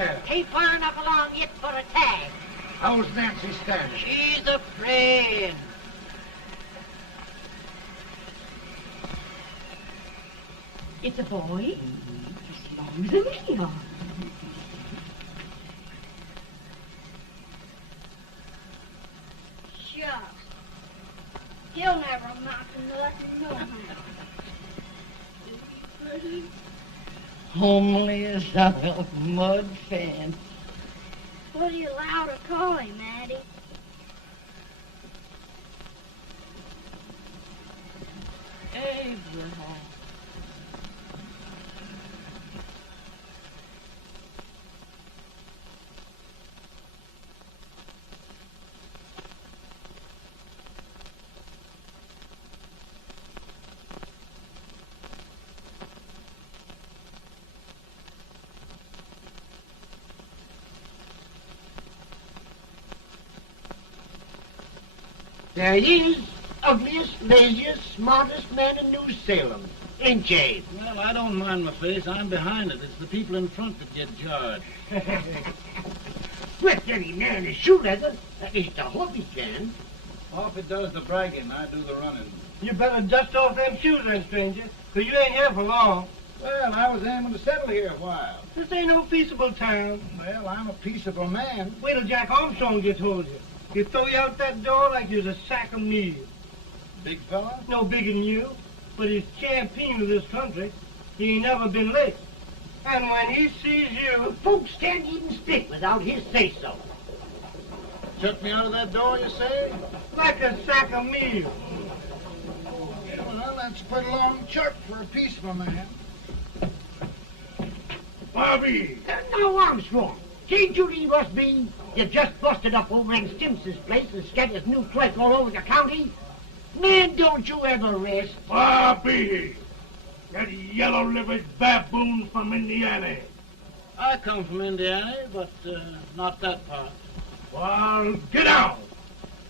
Yeah. Ain't far enough along yet for a tag. How's Nancy standing? She's afraid. It's a boy? As long as a me are. Shucks. He'll never amount to nothing, no how. Pretty. Homely as a mud fan. What do you allow to call him, Addie? Abraham. There he is, ugliest, laziest, smartest man in New Salem. Ain't Jay? Well, I don't mind my face. I'm behind it. It's the people in front that get jarred. With any man is shoe leather. At least I hope he can. Off it does the bragging. I do the running. You better dust off them shoes then, stranger, 'cause you ain't here for long. Well, I was aiming to settle here a while. This ain't no peaceable town. Well, I'm a peaceable man. Wait till Jack Armstrong gets hold of you. He'll throw you out that door like you're a sack of meal. Big fella? No bigger than you, but he's champion of this country. He ain't never been licked. And when he sees you... Folks can't even speak without his say-so. Took me out of that door, you say? like a sack of meal. Well, that's quite a long chart for a peaceful man. Bobby! Now, Armstrong, can't you leave us be? You just busted up over in Stimson's place and scattered new clerk all over the county. Man, don't you ever rest. Bobby! That yellow-livered baboon from Indiana. I come from Indiana, but not that part. Well, get out.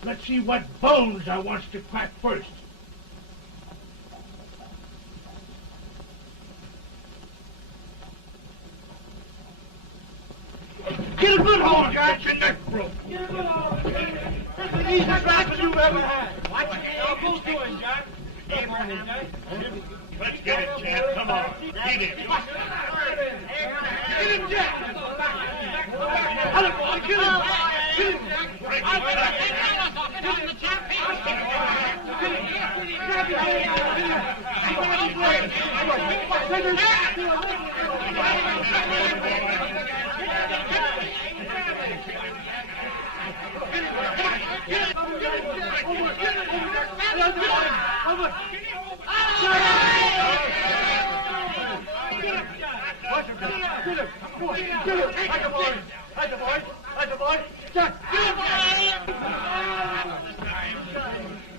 Let's see what bones I wants to crack first. Get a good hold, Jack. Your neck broke. Get a good hold. That's the easiest rifle you've ever had. Watch it. Now go to him, Jack. Abraham, Jack. Let's get it, Jack. Come on. Get him. Get him, Jack. Get him, boy. Get him. Get him, Jack.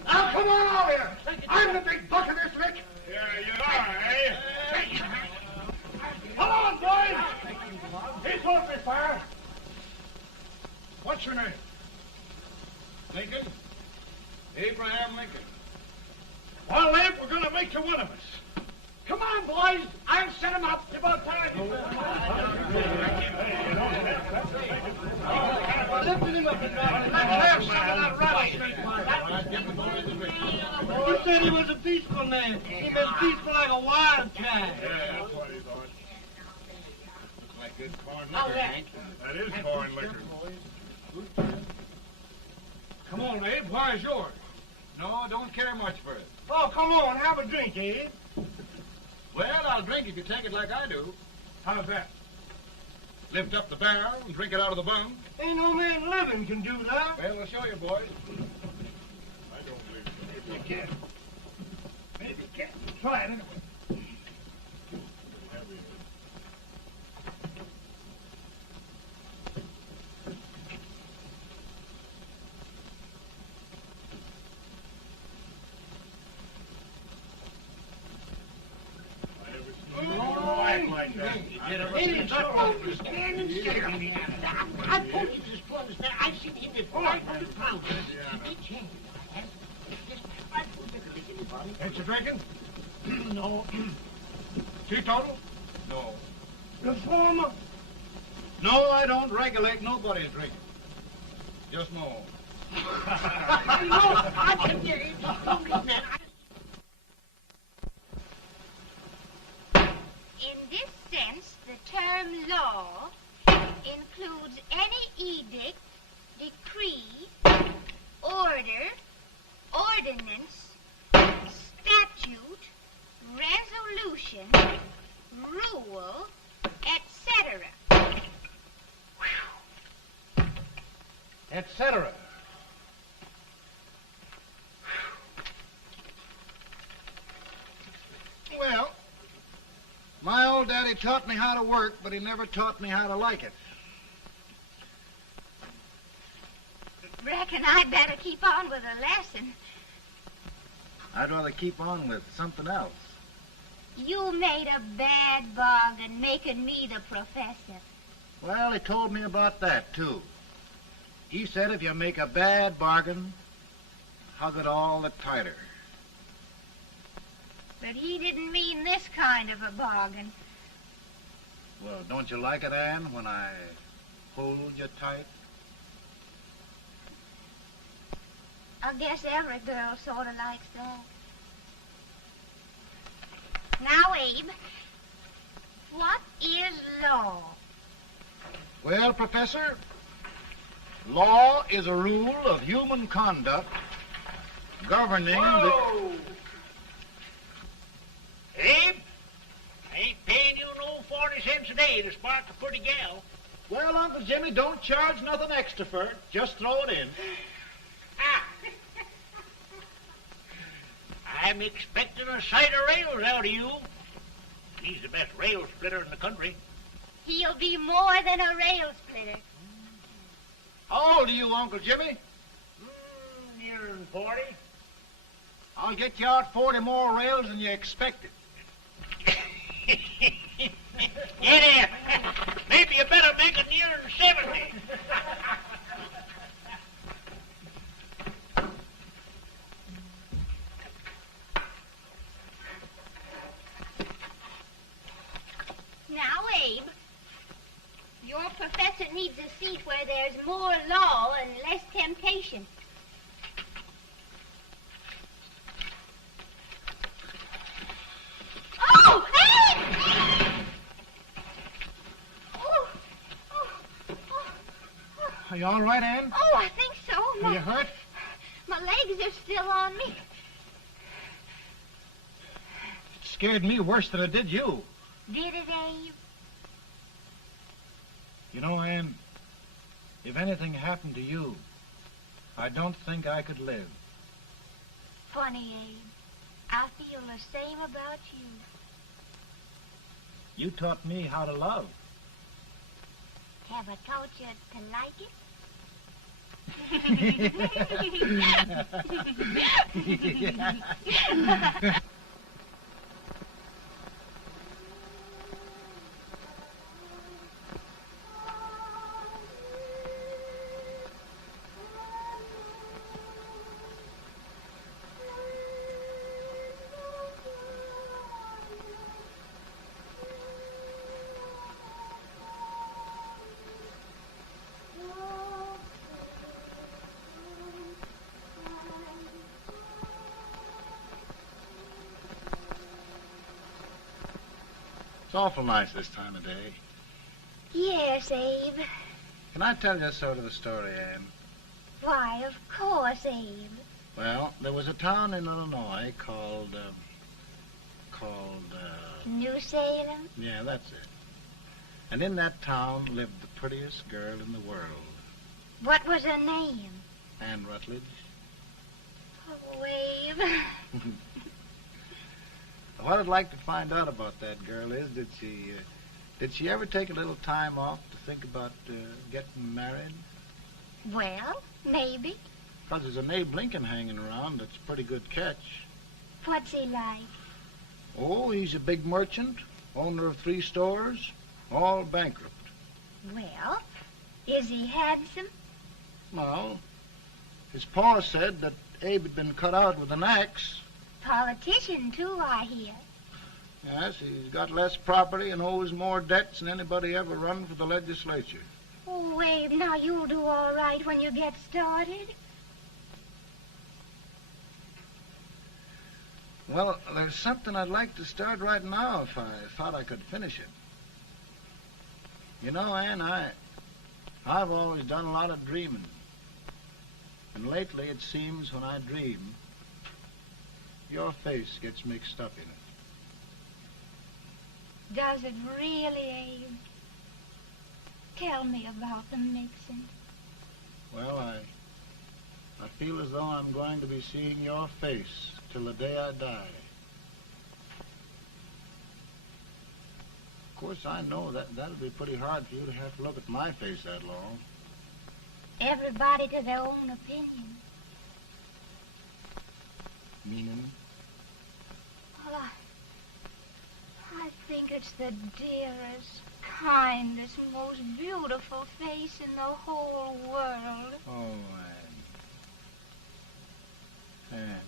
Now, come on over here. I'm the big buck of this lick. Yeah, you are, eh? Come on, boys. He's open fire. What's your name? Lincoln? Abraham Lincoln. Well, Lamp, we're going to make you one of us. Come on, boys. I'll set him up. It's about time. Lifted him up and down. Let's have some of that rattlesnake. He said he was a peaceful man. He was peaceful like a wild cat. Yeah, that's what he thought. Looks like good corn liquor, Hank. That is corn liquor. Come on, Abe. Where's yours? No, don't care much for it. Oh, come on. Have a drink, Abe. Well, I'll drink if you take it like I do. How's that? Lift up the barrel and drink it out of the bung. Ain't no man living can do that. Well, we'll show you, boys. I don't believe it. Maybe you can. Maybe you can. Try it anyway. Like that. I told you this was there. I've seen him at 500 pounds. Ain't you drinking? No. Teetotal? No. Reformer. No, I don't regulate nobody's drinking. Just my own. In this sense, the term law includes any edict, decree, order, ordinance, statute, resolution, rule, etc. Etc. Well, my old daddy taught me how to work, but he never taught me how to like it. Reckon I'd better keep on with the lesson. I'd rather keep on with something else. You made a bad bargain making me the professor. Well, he told me about that, too. He said if you make a bad bargain, hug it all the tighter. But he didn't mean this kind of a bargain. Well, don't you like it, Ann, when I hold you tight? I guess every girl sort of likes that. Now, Abe, what is law? Well, Professor, law is a rule of human conduct governing Whoa! Abe, I ain't paying you no 40 cents a day to spark a pretty gal. Well, Uncle Jimmy, don't charge nothing extra for it. Just throw it in. Ah. I'm expecting a sight of rails out of you. He's the best rail splitter in the country. He'll be more than a rail splitter. How old are you, Uncle Jimmy? Nearing 40. I'll get you out 40 more rails than you expected. Get in. Maybe you better make it nearing 70. Now, Abe, your professor needs a seat where there's more law and less temptation. Oh, Abe! Are you all right, Ann? Oh, I think so. Are you hurt? My legs are still on me. It scared me worse than it did you. Did it, Abe? You know, Ann, if anything happened to you, I don't think I could live. Funny, Abe. I feel the same about you. You taught me how to love. Have I taught you to like it? It's awful nice this time of day. Yes, Abe. Can I tell you sort of the story, Ann? Why, of course, Abe. Well, there was a town in Illinois called, New Salem? yeah, that's it. And in that town lived the prettiest girl in the world, What was her name? Ann Rutledge. Oh, Abe. What I'd like to find out about that girl is, did she ever take a little time off to think about getting married? Well, maybe. Because there's an Abe Lincoln hanging around that's a pretty good catch. What's he like? Oh, he's a big merchant, owner of 3 stores, all bankrupt. Well, is he handsome? Well, his pa said that Abe had been cut out with an axe. Politician, too, I hear. Yes, he's got less property and owes more debts than anybody ever run for the legislature. Oh, Abe, now you'll do all right when you get started. Well, there's something I'd like to start right now if I thought I could finish it. You know, Ann, I've always done a lot of dreaming. And lately it seems when I dream, your face gets mixed up in it. Does it really, Abe? Tell me about the mixing. Well, I feel as though I'm going to be seeing your face till the day I die. Of course, I know that'll be pretty hard for you to have to look at my face that long. Everybody to their own opinion. Meaning? Well, I think it's the dearest, kindest, most beautiful face in the whole world. Oh, Ann.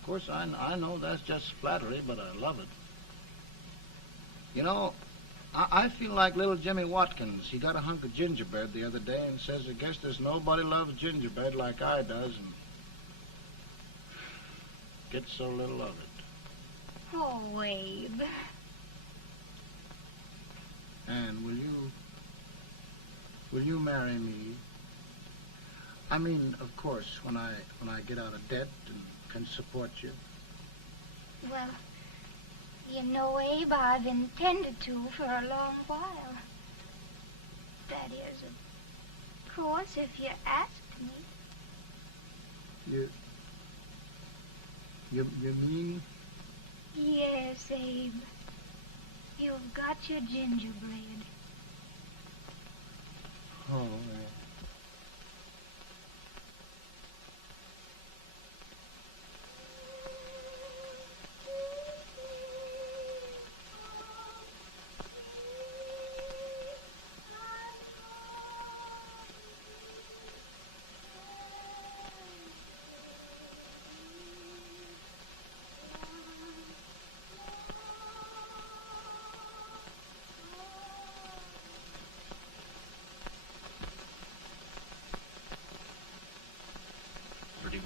Of course, I know that's just flattery, but I love it. You know, I feel like little Jimmy Watkins. He got a hunk of gingerbread the other day and says, I guess there's nobody loves gingerbread like I does, and gets so little of it. Oh, Abe. Ann, will you marry me? I mean, of course, when I get out of debt and can support you. Well, you know, Abe, I've intended to for a long while. That is, of course, if you asked me. You mean? Yes, Abe. You've got your gingerbread. Oh,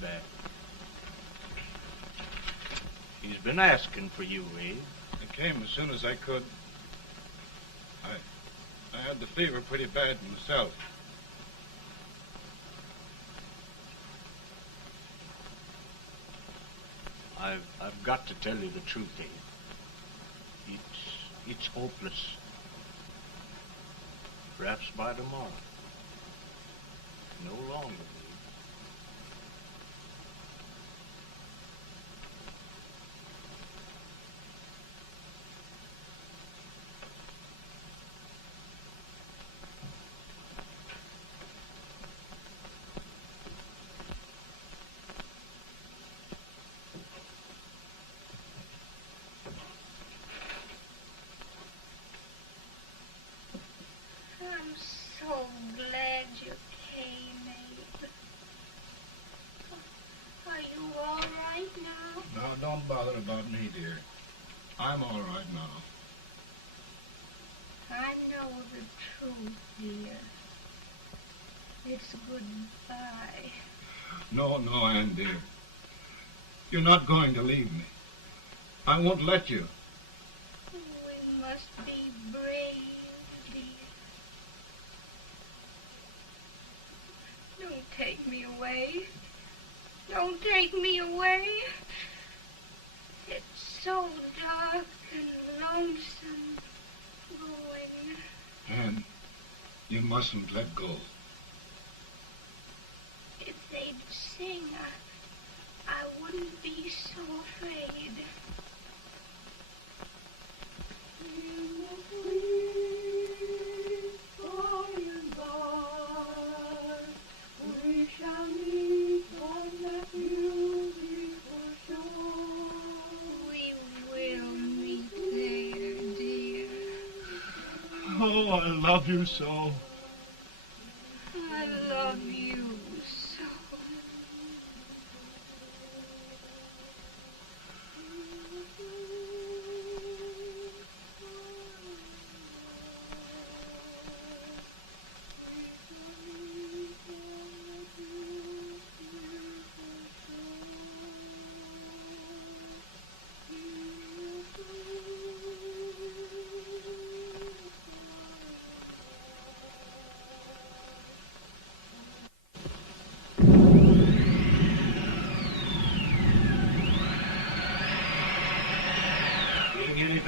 Bad. He's been asking for you, Abe. I came as soon as I could. I had the fever pretty bad myself. I've got to tell you the truth, Abe. It's hopeless. Perhaps by tomorrow. No longer. I'm so glad you came, Abe. Are you all right now? No, don't bother about me, dear. I'm all right now. I know the truth, dear. It's goodbye. No, Ann, dear. You're not going to leave me. I won't let you. We must be brave, dear. Don't take me away. Don't take me away. It's so dark and lonesome going. Ann, you mustn't let go. If they'd sing, I wouldn't be so afraid. We shall meet on that beautiful shore. We will meet there, dear. Oh, I love you so. I love you so.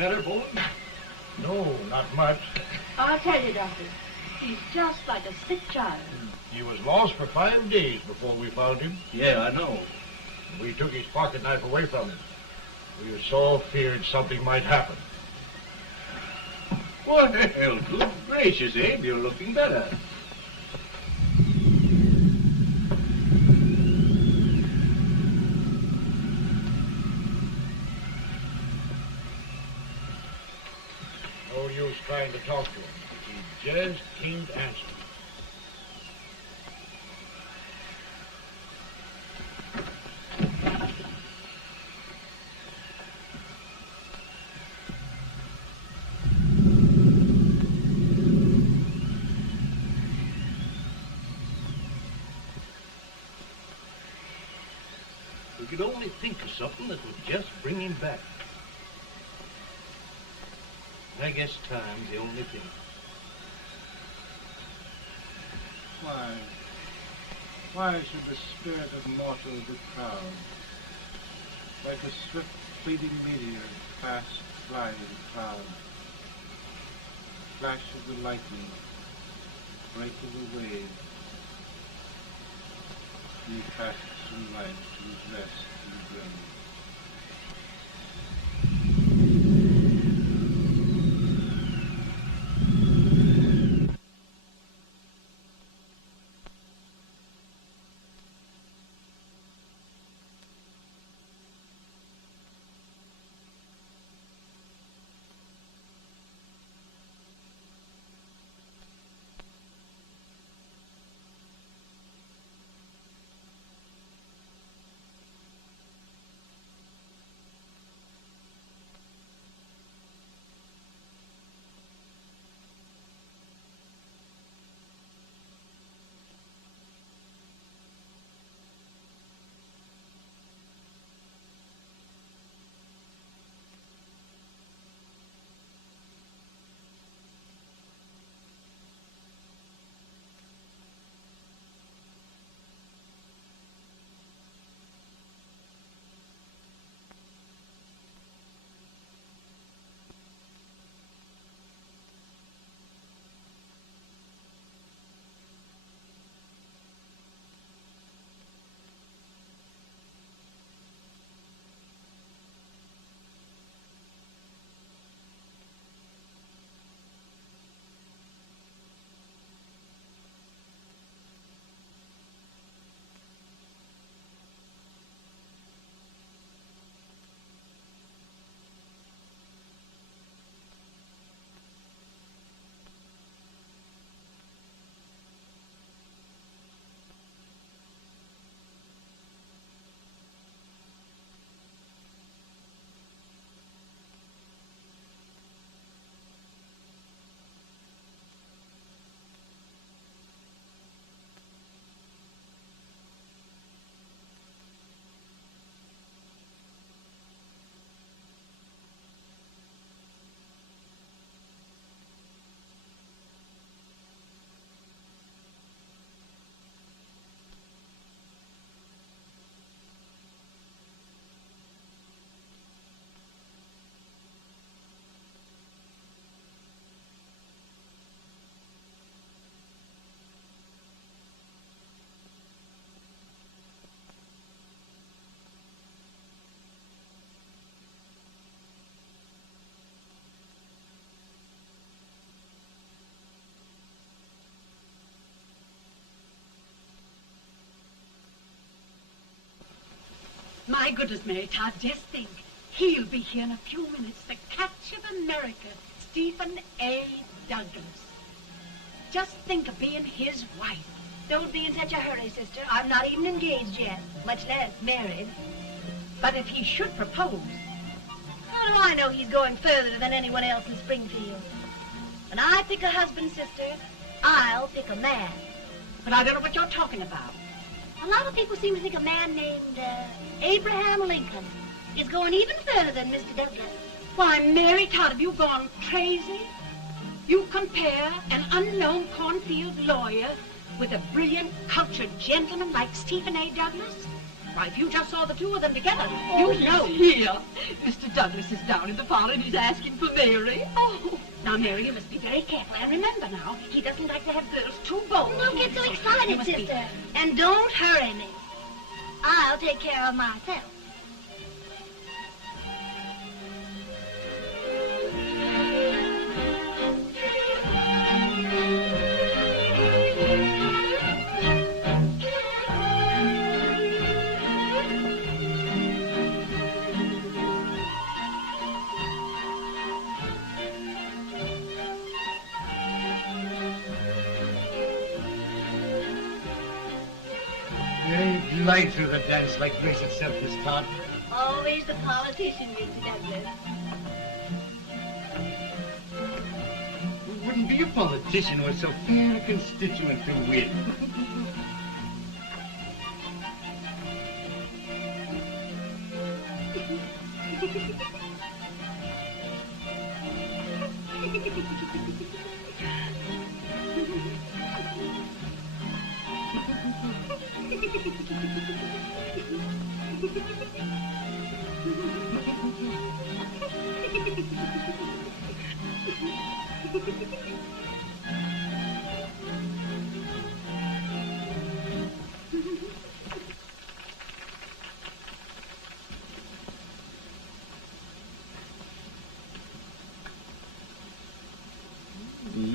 better, boy? No, not much. I'll tell you, Doctor. He's just like a sick child. He was lost for 5 days before we found him. Yeah, I know. We took his pocket knife away from him. We were so feared something might happen. Well, good gracious, Abe, you're looking better. No use trying to talk to him. He just can't answer. We could only think of something that would just bring him back. I guess time's the only thing. Why should the spirit of mortal be proud? Like a swift fleeting meteor, fast flying cloud. Flash of the lightning, break of the wave. He passes from life to his rest in the grave. My goodness, Mary Todd, just think. He'll be here in a few minutes. The catch of America, Stephen A. Douglas. Just think of being his wife. Don't be in such a hurry, sister. I'm not even engaged yet, much less married. But if he should propose... How do I know he's going further than anyone else in Springfield? When I pick a husband, sister, I'll pick a man. But I don't know what you're talking about. A lot of people seem to think a man named Abraham Lincoln is going even further than Mr. Douglas. Why, Mary Todd, have you gone crazy? You compare an unknown cornfield lawyer with a brilliant, cultured gentleman like Stephen A. Douglas? Why, if you just saw the two of them together, Oh, you'd know. Here. Mr. Douglas is down in the parlor and he's asking for Mary. Oh. Now, Mary, you must be very careful. And remember now, he doesn't like to have girls too bold. Don't get so You excited, must be- sister. And don't hurry me. I'll take care of myself. You glide through the dance like grace itself, Miss Todd. Always the politician, Mr. Douglas. We wouldn't be a politician with so fair a constituent to win.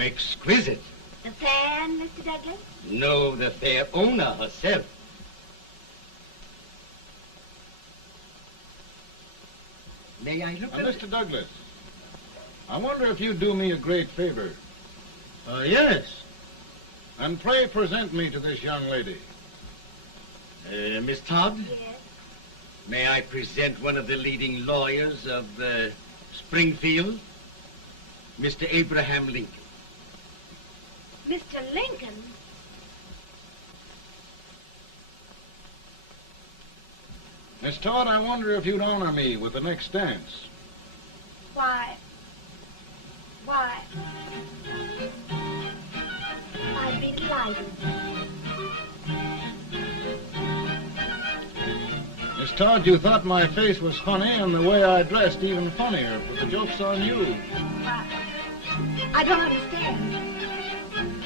Exquisite. The fan, Mr. Douglas? No, the fair owner herself. May I look at it? Mr. Douglas, I wonder if you'd do me a great favor. Yes. And pray present me to this young lady. Miss Todd? Yes. May I present one of the leading lawyers of Springfield, Mr. Abraham Lincoln. Mr. Lincoln? Miss Todd, I wonder if you'd honor me with the next dance. Why? I'd be delighted. Miss Todd, you thought my face was funny and the way I dressed even funnier, but the joke's on you. I don't understand.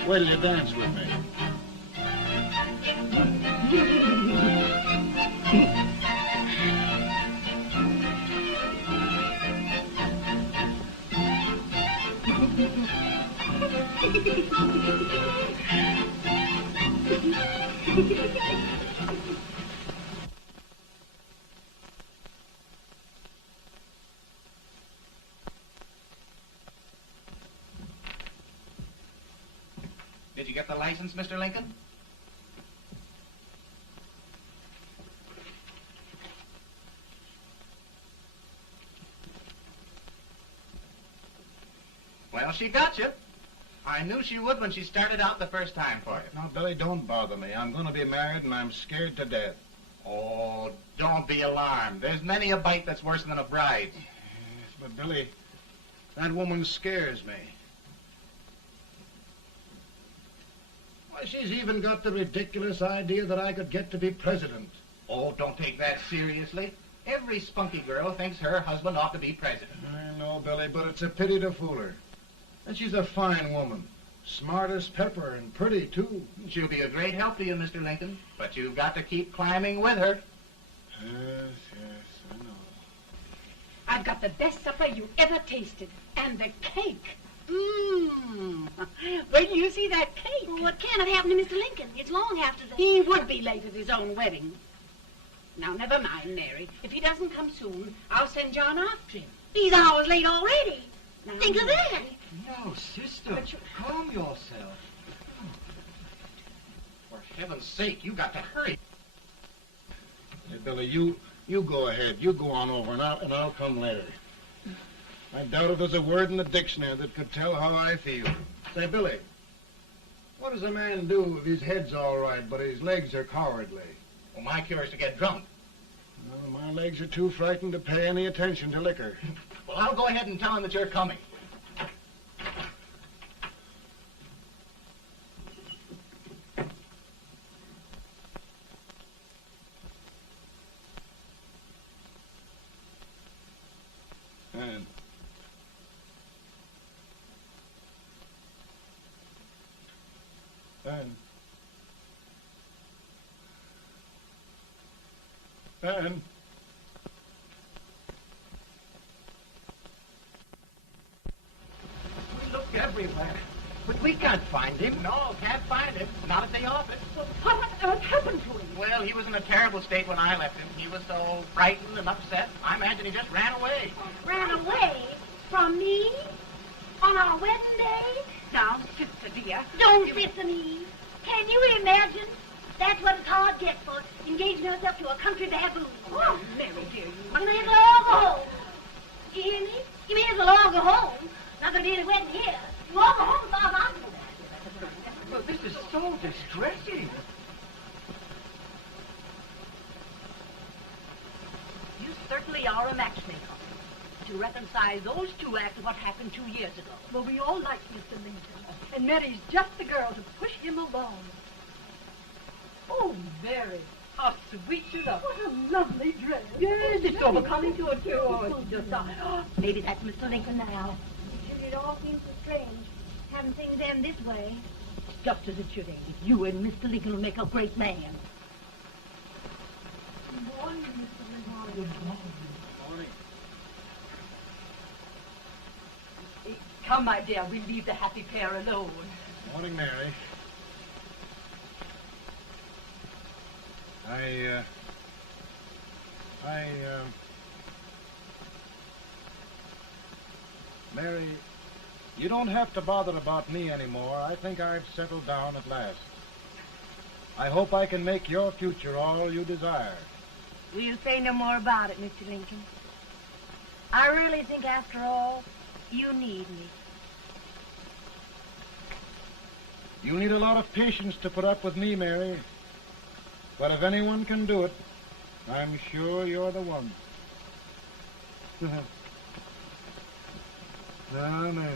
Wait till you dance with me. Did you get the license, Mr. Lincoln? Well, she got you. I knew she would when she started out the first time for you. Now, Billy, don't bother me. I'm going to be married and I'm scared to death. Oh, don't be alarmed. There's many a bite that's worse than a bride. Yes, but Billy, that woman scares me. Why, she's even got the ridiculous idea that I could get to be president. Oh, don't take that seriously. Every spunky girl thinks her husband ought to be president. I know, Billy, but it's a pity to fool her. And she's a fine woman. Smart as pepper and pretty, too. She'll be a great help to you, Mr. Lincoln. But you've got to keep climbing with her. Yes, I know. I've got the best supper you ever tasted. And the cake. Mmm. Wait till you see that cake. Well, what can have happened to Mr. Lincoln? It's long after the... He would be late at his own wedding. Now, never mind, Mary. If he doesn't come soon, I'll send John after him. He's hours late already. Now, Think of that. No, sister. But you- Calm yourself. For heaven's sake, you got to hurry. Hey, Billy, you go ahead. You go on over, and I'll come later. I doubt if there's a word in the dictionary that could tell how I feel. Say, Billy, what does a man do if his head's all right, but his legs are cowardly? Well, my cure is to get drunk. Well, my legs are too frightened to pay any attention to liquor. Well, I'll go ahead and tell him that you're coming. Ann. We looked everywhere, but we can't find him. No, can't find him. Not at the office. Well, what on earth happened to him? Well, he was in a terrible state when I left him. He was so frightened and upset. I imagine he just ran away. Ran away from me? On our wedding day? Now, sister dear. Don't listen, Eve. Can you imagine? That's what a card gets for engaging herself to a country baboon. Oh, Mary, dear, you You may as well all go home. You hear me? You may as well all go home. Not gonna be any wedding here. You all go home as far as I'm concerned. Well, this is so distressing. You certainly are a matchmaker. To reconcile those two after what happened 2 years ago. Well, we all like Mr. Lincoln, and Mary's just the girl to push him along. Oh, Mary, how sweet you look. What a lovely dress. Yes, it's overcoming to it, too. Oh, it's just, maybe that's Mr. Lincoln now. It all seems so strange. Having things end this way. Just as it should end. You and Mr. Lincoln will make a great man. Good morning, Mr. Lincoln. Good morning. Come, my dear, we'll leave the happy pair alone. Morning, Mary. Mary, you don't have to bother about me anymore. I think I've settled down at last. I hope I can make your future all you desire. We'll say no more about it, Mr. Lincoln. I really think, after all, you need me. You need a lot of patience to put up with me, Mary. But if anyone can do it, I'm sure you're the one. Now, Mary.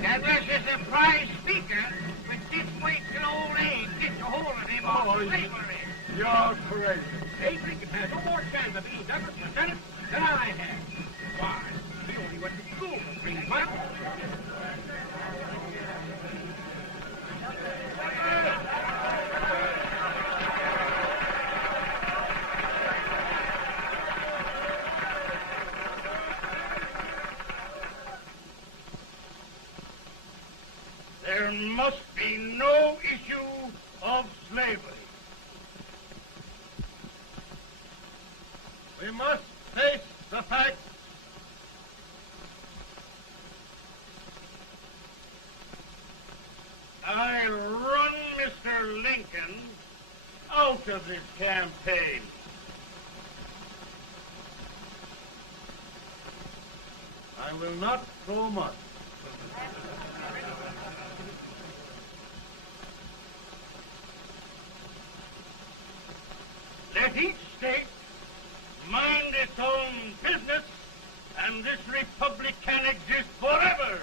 That was a surprise speaker, but this way till old age gets a hold of him on slavery. You're crazy. Abe Lincoln has no more chance of being Douglas lieutenant than I have. Why, he only went to school for 3 months. There must be no issue of slavery. We must face the fact I run Mr. Lincoln out of this campaign. I will not throw much. Let each state mind its own business, and this republic can exist forever,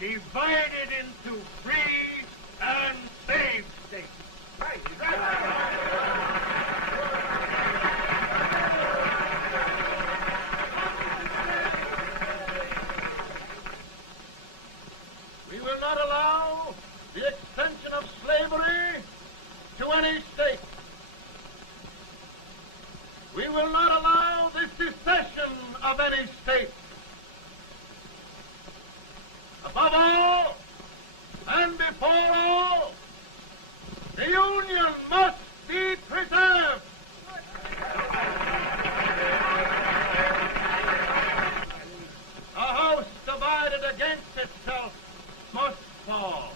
divided into free and slave states. Right. We will not allow the extension of slavery to any state. We will not allow the secession of any state. Above all, and before all, the Union must be preserved. A house divided against itself must fall.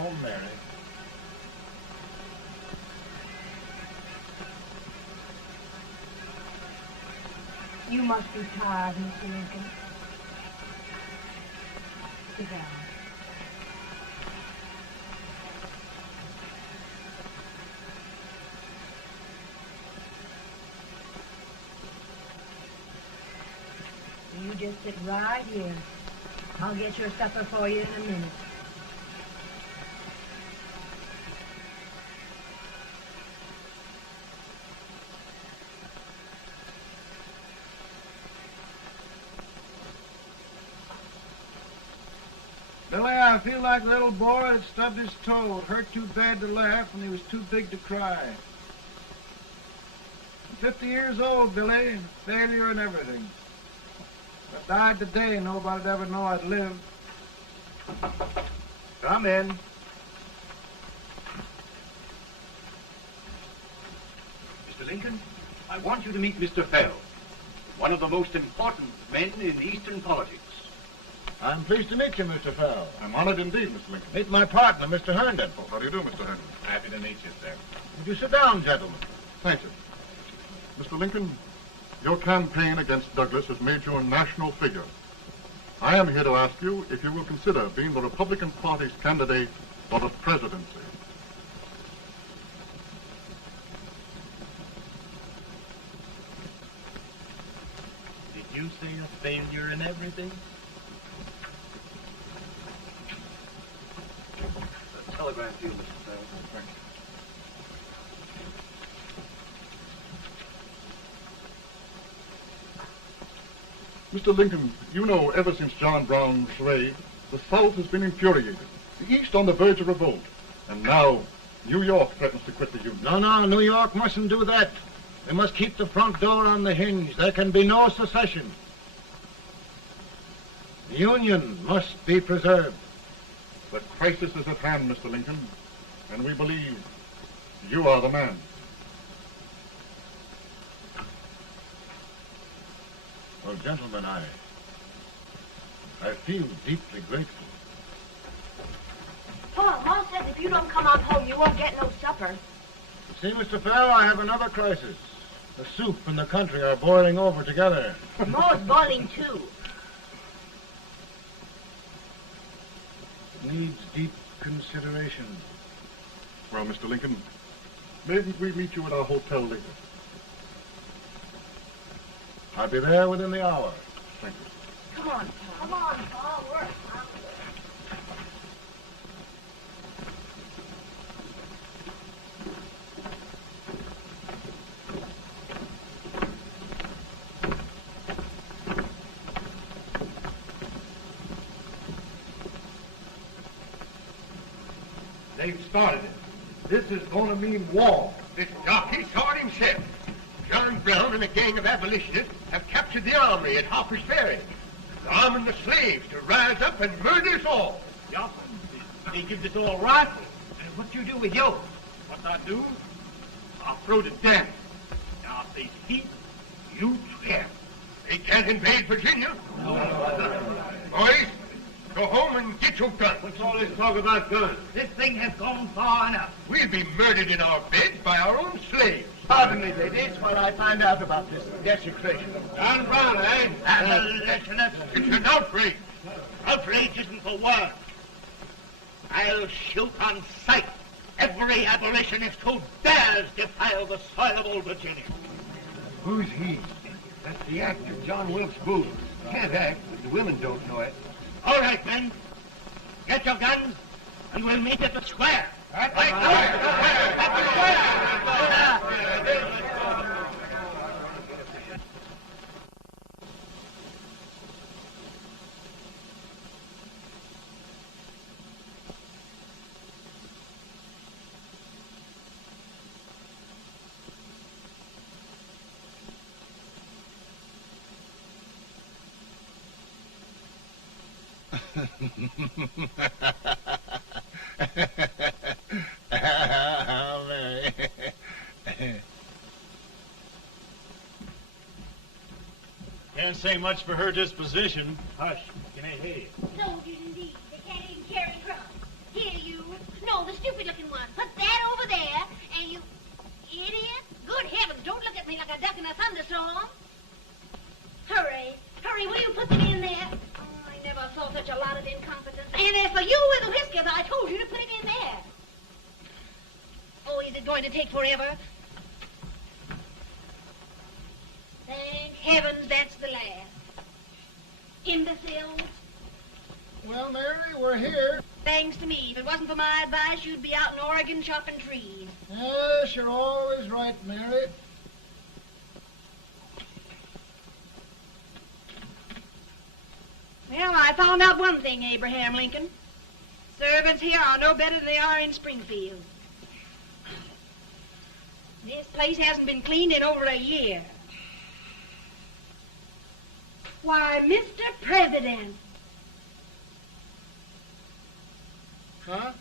home, Mary. You must be tired, Mr. Lincoln. Sit down. You just sit right here. I'll get your supper for you in a minute. Billy, I feel like a little boy that stubbed his toe. It hurt too bad to laugh and he was too big to cry. I'm 50 years old, Billy. Failure and everything. If I died today, nobody'd ever know I'd lived. Come in. Mr. Lincoln, I want you to meet Mr. Fell, one of the most important men in Eastern politics. I'm pleased to meet you, Mr. Fell. I'm honored indeed, Mr. Lincoln. Meet my partner, Mr. Herndon. Oh, how do you do, Mr. Herndon? Happy to meet you, sir. Would you sit down, gentlemen? Thank you. Mr. Lincoln, your campaign against Douglas has made you a national figure. I am here to ask you if you will consider being the Republican Party's candidate for the presidency. Did you say a failure in everything? A telegram to you, Mr. Fell. Thank you. Mr. Lincoln, you know ever since John Brown's raid, the South has been infuriated, the East on the verge of revolt, and now New York threatens to quit the Union. No, New York mustn't do that. They must keep the front door on the hinge. There can be no secession. The Union must be preserved. The crisis is at hand, Mr. Lincoln, and we believe you are the man. Well, gentlemen, I feel deeply grateful. Paul, Mom says if you don't come on home, you won't get no supper. See, Mr. Fell, I have another crisis. The soup and the country are boiling over together. Mo's boiling too. It needs deep consideration. Well, Mr. Lincoln, maybe we meet you at our hotel later. I'll be there within the hour. Thank you. Come on, Paul. Come on, Paul. We're They've started it. This is going to mean war. This jockey saw it himself. John Brown and a gang of abolitionists have captured the armory at Harper's Ferry. They're arming the slaves to rise up and murder us all. Johnson, they give this all rifles. And what you do with yours? What I do? I'll throw the damn. Now, if they speak, you swear. They can't invade Virginia. Boys, go home and get your guns. What's all this talk about guns? This thing has gone far enough. We'll be murdered in our beds by our own slaves. Pardon me, ladies, while I find out about this desecration. John Brown, eh? Abolitionists. It's an outrage. Outrage isn't the word. I'll shoot on sight every abolitionist who dares defile the soil of old Virginia. Who's he? That's the actor, John Wilkes Booth. Can't act, but the women don't know it. All right, men. Get your guns, and we'll meet at the square. At the square! Can't say much for her disposition. Hush, can I hear you? Soldiers indeed. They can't even carry drums. Here, you. confidence. And as for you with the whiskers, I told you to put it in there. Oh, is it going to take forever? Thank heavens that's the last. Imbeciles. Well, Mary, we're here. Thanks to me. If it wasn't for my advice, you'd be out in Oregon chopping trees. Yes, you're always right, Mary. Well, I found out one thing, Abraham Lincoln. Servants here are no better than they are in Springfield. This place hasn't been cleaned in over a year. Why, Mr. President. Huh?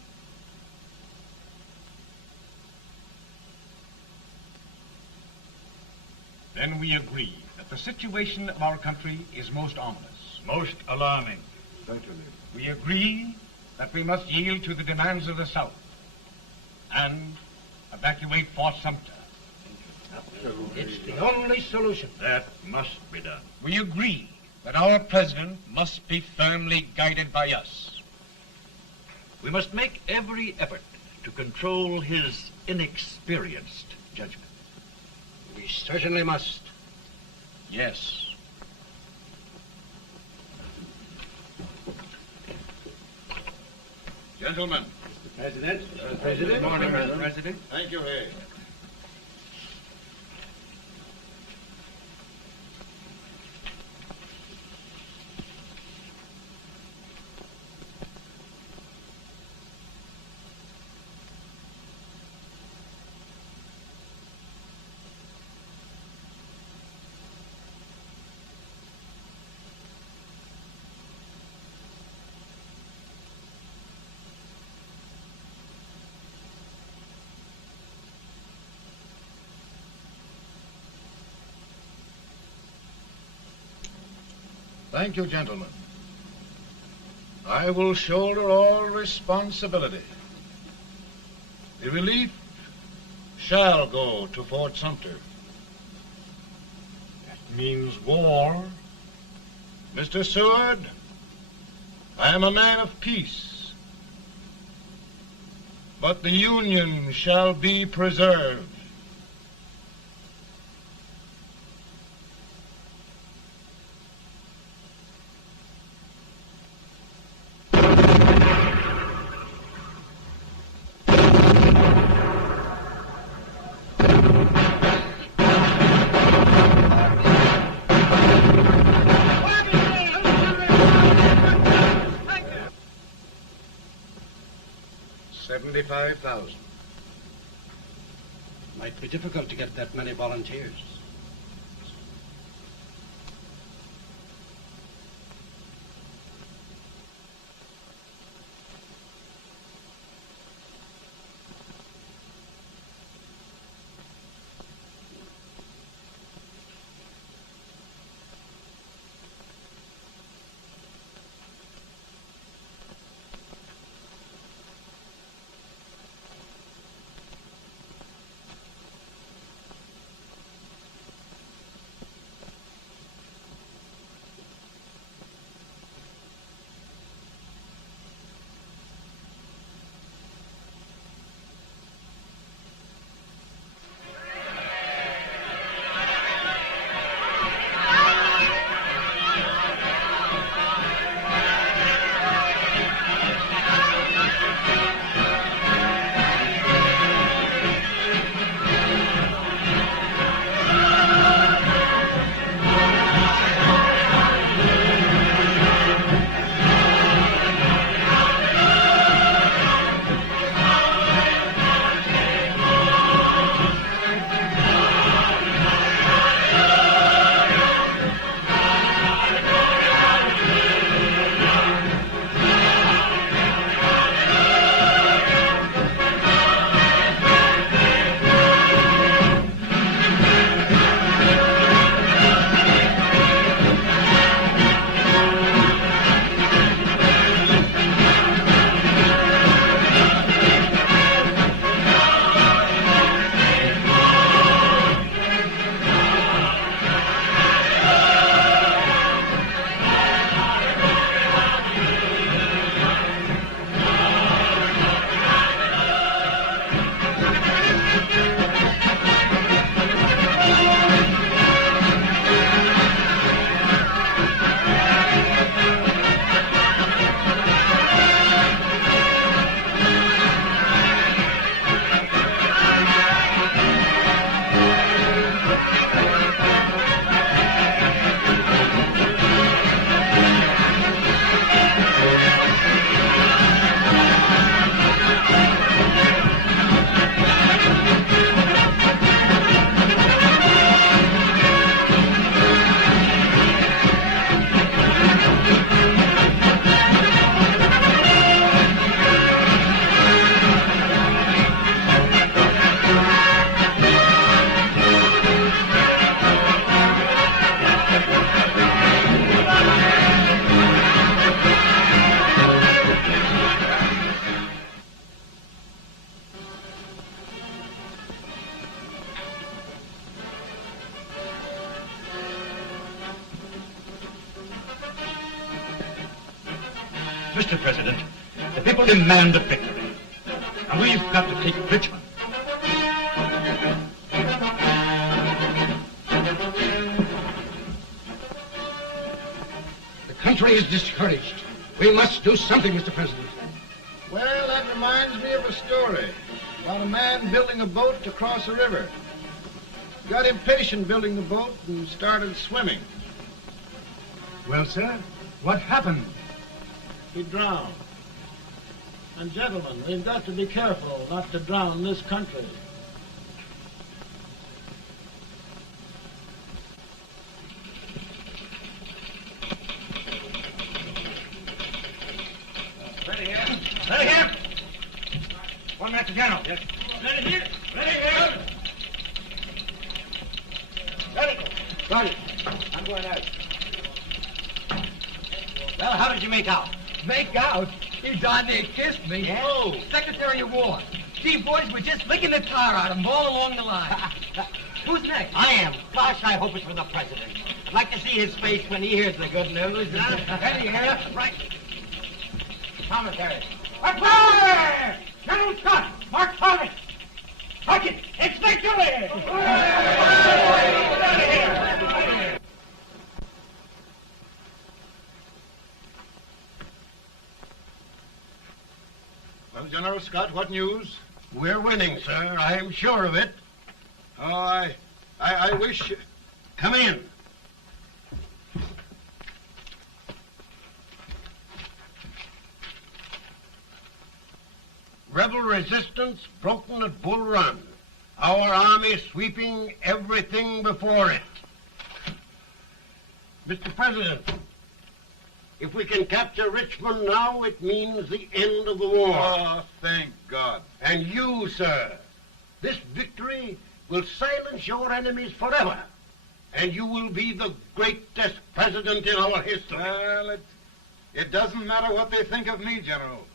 Then we agree that the situation of our country is most ominous. Most alarming. Certainly. We agree that we must yield to the demands of the South and evacuate Fort Sumter. It's the only solution. That must be done. We agree that our president must be firmly guided by us. We must make every effort to control his inexperienced judgment. We certainly must. Yes. Gentlemen. President. President. Good morning, Mr. President. Thank you, Hay. Thank you, gentlemen. I will shoulder all responsibility. The relief shall go to Fort Sumter. That means war. Mr. Seward, I am a man of peace, but the Union shall be preserved. $75,000. Might be difficult to get that many volunteers. Mr. President, the people demand a victory. And we've got to take Richmond. The country is discouraged. We must do something, Mr. President. Well, that reminds me of a story about a man building a boat to cross a river. He got impatient building the boat and started swimming. Well, sir, what happened? He drowned. And gentlemen, we've got to be careful not to drown this country. Ready here. Ready here. One minute to General. Yes. Ready here. Ready here. Ready. Ready. I'm going out. Well, how did you make out? Make out? He darn near kissed me. Yeah? Oh, Secretary of War. Gee, boys, we're just licking the tar out of him all along the line. Who's next? I am. Gosh, I hope it's for the president. I'd like to see his face when he hears the good news. Ready here? Right. Commissary. Fire! General Scott! Mark Thomas! Sergeant, it's victory! Well, General Scott, what news? We're winning, sir. I'm sure of it. Oh, I wish... Come in. Rebel resistance broken at Bull Run. Our army sweeping everything before it. Mr. President, if we can capture Richmond now, it means the end of the war. Oh, thank God. And you, sir, this victory will silence your enemies forever. And you will be the greatest president in our history. Well, it doesn't matter what they think of me, General.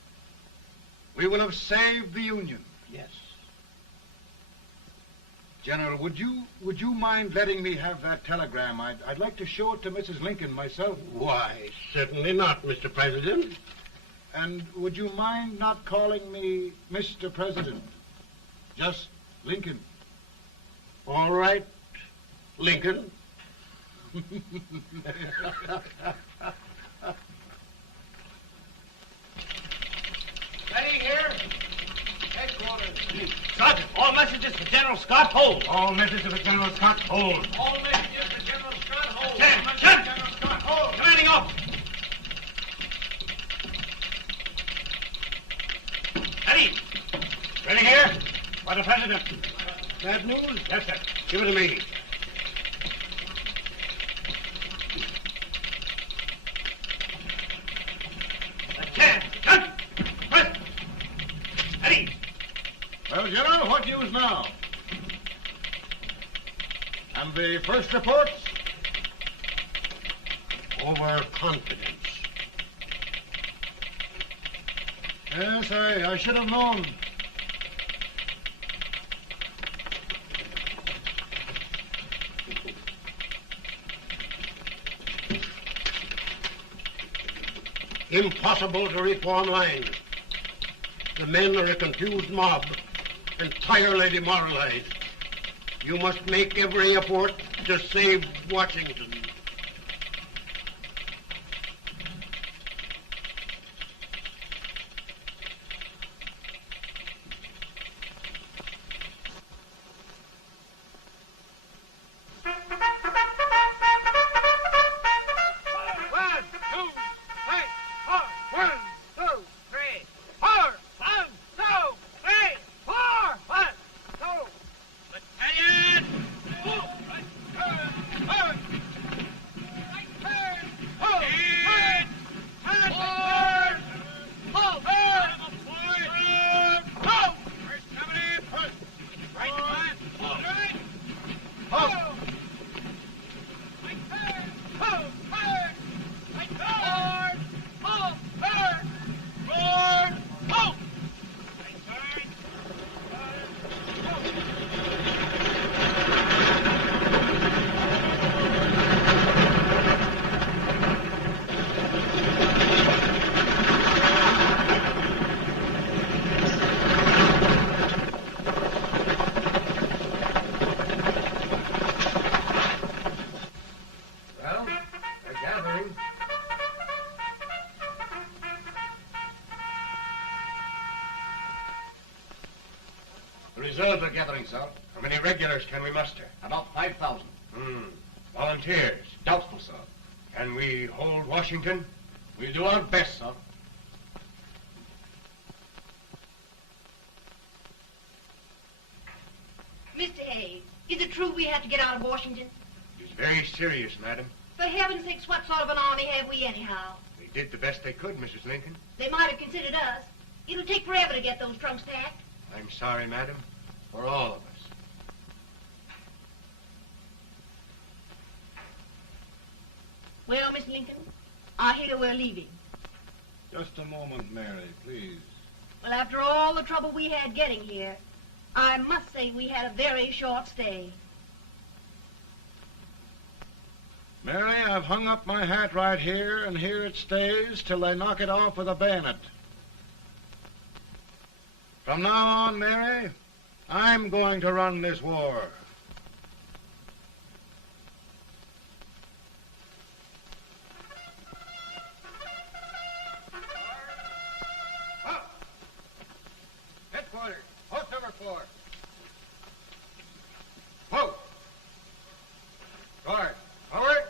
We will have saved the Union. Yes. General, would you mind letting me have that telegram? I'd like to show it to Mrs. Lincoln myself. Why, certainly not, Mr. President. And would you mind not calling me Mr. President? Just Lincoln. All right, Lincoln. Ready here. Headquarters. Sergeant, all messages for General Scott, hold. All messages for General Scott, hold. All messages for General Scott, hold. General Scott, hold. Commanding officer. Ready. Ready here. For the President. Bad news? Yes, sir. Give it to me. Well, General, what news now? And the first reports? Overconfidence. Yes, I should have known. Impossible to reform lines. The men are a confused mob, entirely demoralized. You must make every effort to save Washington. reserves are gathering, sir. How many regulars can we muster? About 5,000. Volunteers? Doubtful, sir. Can we hold Washington? We'll do our best, sir. Mr. Hayes, is it true we have to get out of Washington? It's very serious, madam. For heaven's sakes, what sort of an army have we anyhow? They did the best they could, Mrs. Lincoln. They might have considered us. It'll take forever to get those trunks packed. I'm sorry, madam, for all of us. Well, Miss Lincoln, I hear we're leaving. Just a moment, Mary, please. Well, after all the trouble we had getting here, I must say we had a very short stay. Mary, I've hung up my hat right here, and here it stays till they knock it off with a bayonet. From now on, Mary, I'm going to run this war. Headquarters, post number 4. Whoa! Guard, forward,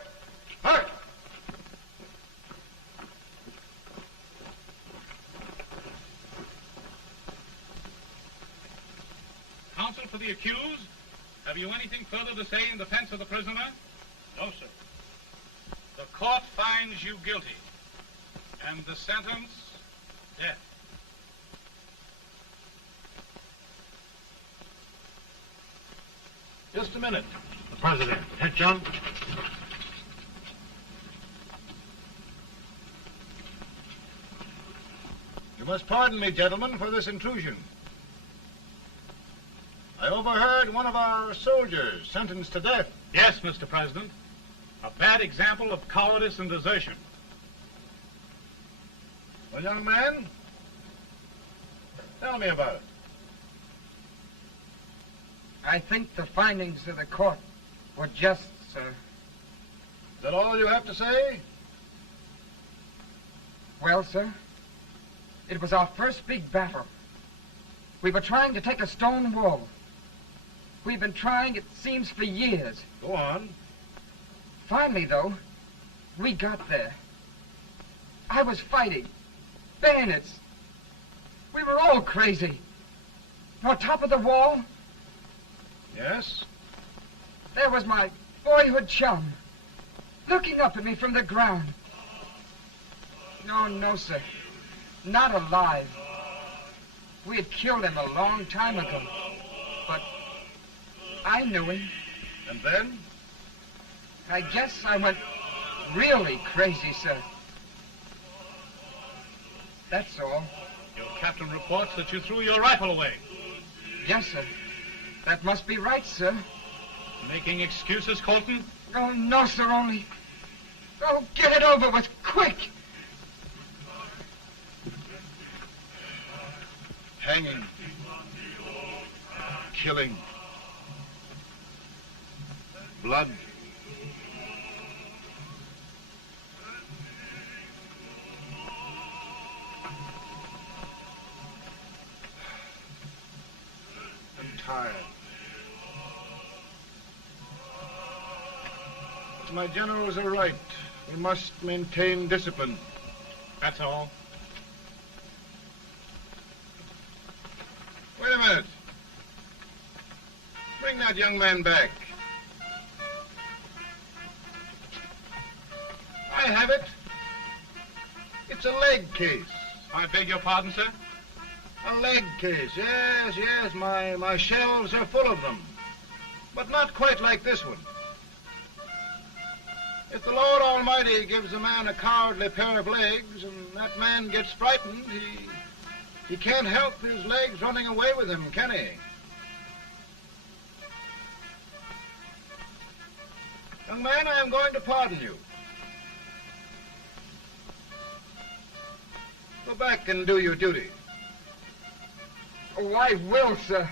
march! Counsel for the accused, have you anything further to say in defense of the prisoner? No, sir. The court finds you guilty, and the sentence, death. Just a minute. The President. Head, John. You must pardon me, gentlemen, for this intrusion. I overheard one of our soldiers sentenced to death. Yes, Mr. President. A bad example of cowardice and desertion. Well, young man, tell me about it. I think the findings of the court were just, sir. Is that all you have to say? Well, sir, it was our first big battle. We were trying to take a stone wall. We've been trying, it seems, for years. Go on. Finally, though, we got there. I was fighting. Bayonets. We were all crazy. On top of the wall, Yes? there was my boyhood chum, looking up at me from the ground. No, sir. Not alive. We had killed him a long time ago. But I knew him. And then? I guess I went really crazy, sir. That's all. Your captain reports that you threw your rifle away. Yes, sir. That must be right, sir. Making excuses, Colton? Oh, no, sir, only... Oh, get it over with, quick! Hanging. Killing. Blood. I'm tired. But my generals are right. We must maintain discipline. That's all. Wait a minute. Bring that young man back. I have it. It's a leg case. I beg your pardon, sir? A leg case, yes. My shelves are full of them. But not quite like this one. If the Lord Almighty gives a man a cowardly pair of legs and that man gets frightened, he can't help his legs running away with him, can he? Young man, I am going to pardon you. Go back and do your duty. Oh, I will, sir.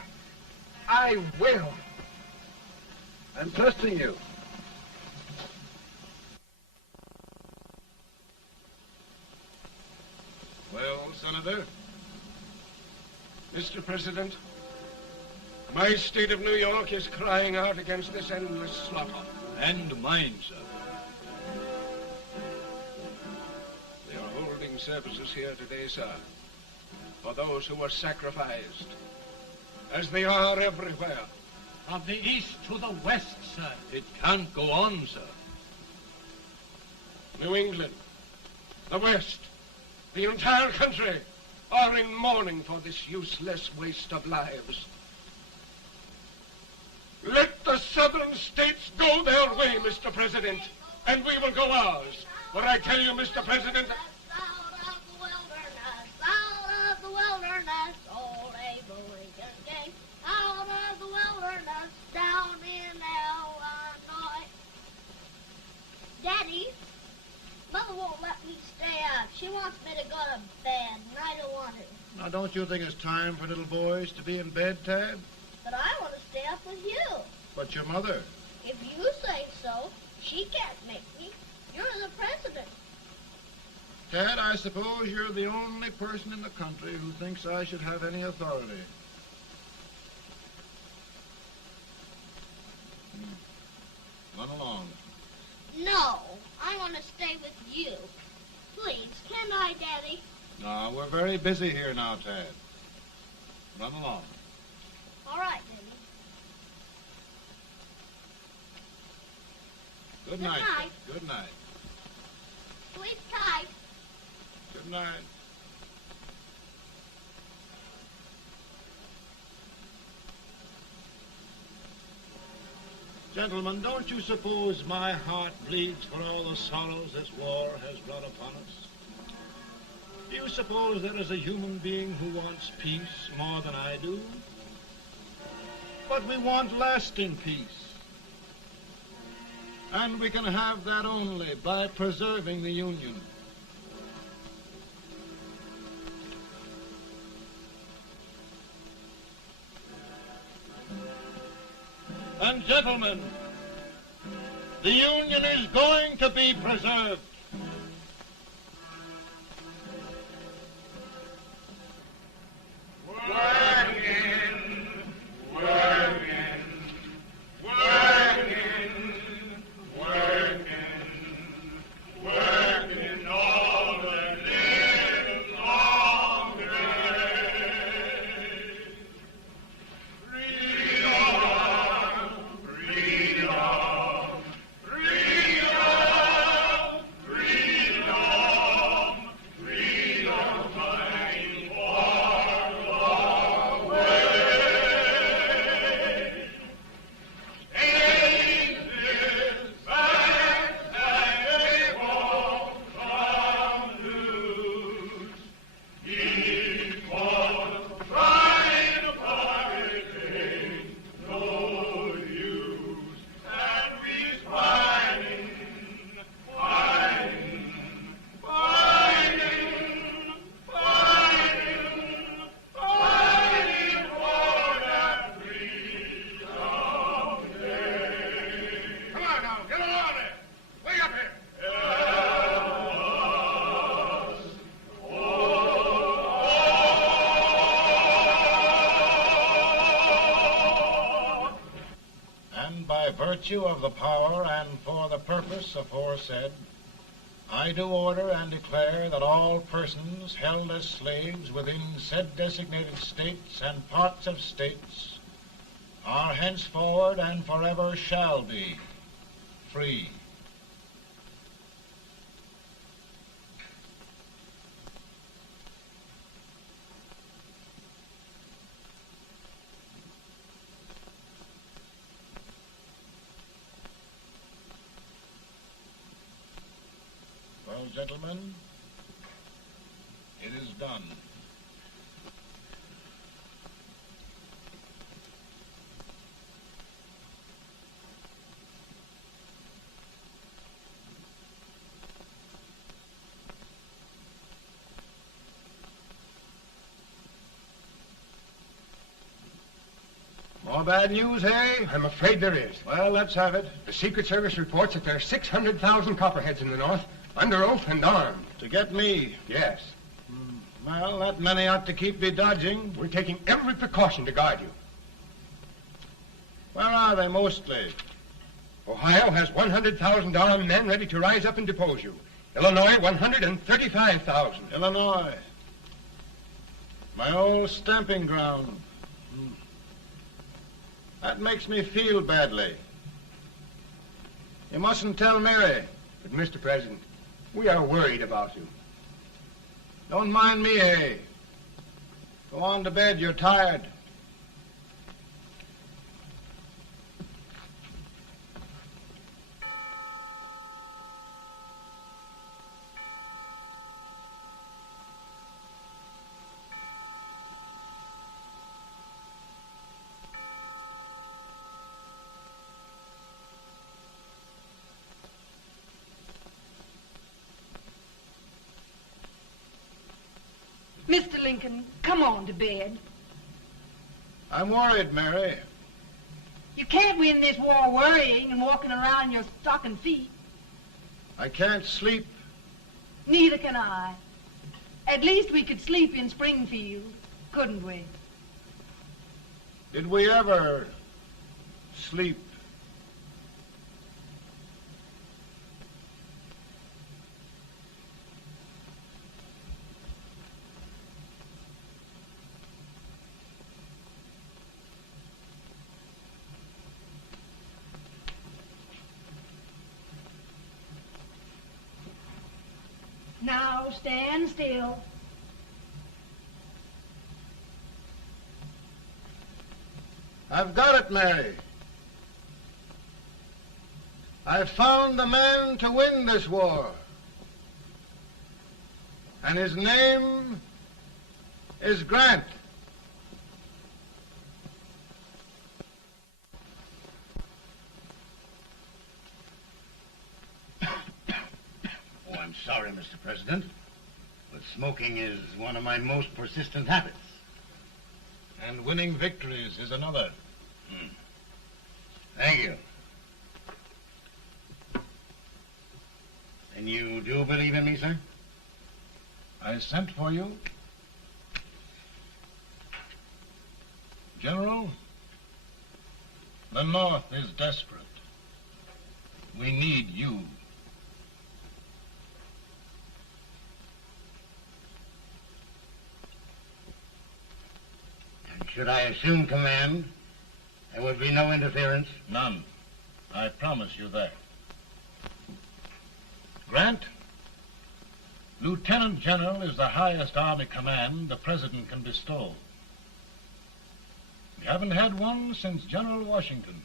I will. I'm trusting you. Well, Senator? Mr. President, My state of New York is crying out against this endless slaughter. And mine, sir. They are holding services here today, sir, for those who were sacrificed, as they are everywhere. From the east to the west, sir. It can't go on, sir. New England, the West, the entire country are in mourning for this useless waste of lives. Let the southern states go their way, Mr. President, and we will go ours. For I tell you, Mr. President, Out of the wilderness, old Abraham Lincoln came. Out of the wilderness, down in Illinois. Daddy, Mother won't let me stay up. She wants me to go to bed, and I don't want to. Now, don't you think it's time for little boys to be in bed, Tad? But I want to stay up with you. But your mother. If you say so, she can't make me. You're the president. Tad, I suppose you're the only person in the country who thinks I should have any authority. Run along. No, I want to stay with you. Please, can I, Daddy? No, we're very busy here now, Tad. Run along. All right, Daddy. Good Good night. night. Good night. Sleep tight. Good night. Gentlemen, don't you suppose my heart bleeds for all the sorrows this war has brought upon us? Do you suppose there is a human being who wants peace more than I do? But we want lasting peace. And we can have that only by preserving the Union. And gentlemen, the Union is going to be preserved. Virtue of the power and for the purpose aforesaid, I do order and declare that all persons held as slaves within said designated states and parts of states are henceforward and forever shall be free. Well, gentlemen, it is done. More bad news, hey? I'm afraid there is. Well, let's have it. The Secret Service reports that there are 600,000 copperheads in the North, under oath and armed. To get me? Yes. Well, that many ought to keep me dodging. We're taking every precaution to guard you. Where are they mostly? Ohio has $100,000 men ready to rise up and depose you. Illinois, 135,000. Illinois. My old stamping ground. That makes me feel badly. You mustn't tell Mary. But, Mr. President, we are worried about you. Don't mind me, eh? Go on to bed. You're tired. Mr. Lincoln, come on to bed. I'm worried, Mary. You can't win this war worrying and walking around in your stocking feet. I can't sleep. Neither can I. At least we could sleep in Springfield, couldn't we? Did we ever sleep? Now stand still. I've got it, Mary. I've found the man to win this war. And his name is Grant. Oh, I'm sorry, Mr. President, but smoking is one of my most persistent habits. And winning victories is another. Thank you. And you do believe in me, sir? I sent for you. General, the North is desperate. We need you. And should I assume command, there would be no interference? None. I promise you that. Grant, Lieutenant General is the highest army command the President can bestow. We haven't had one since General Washington.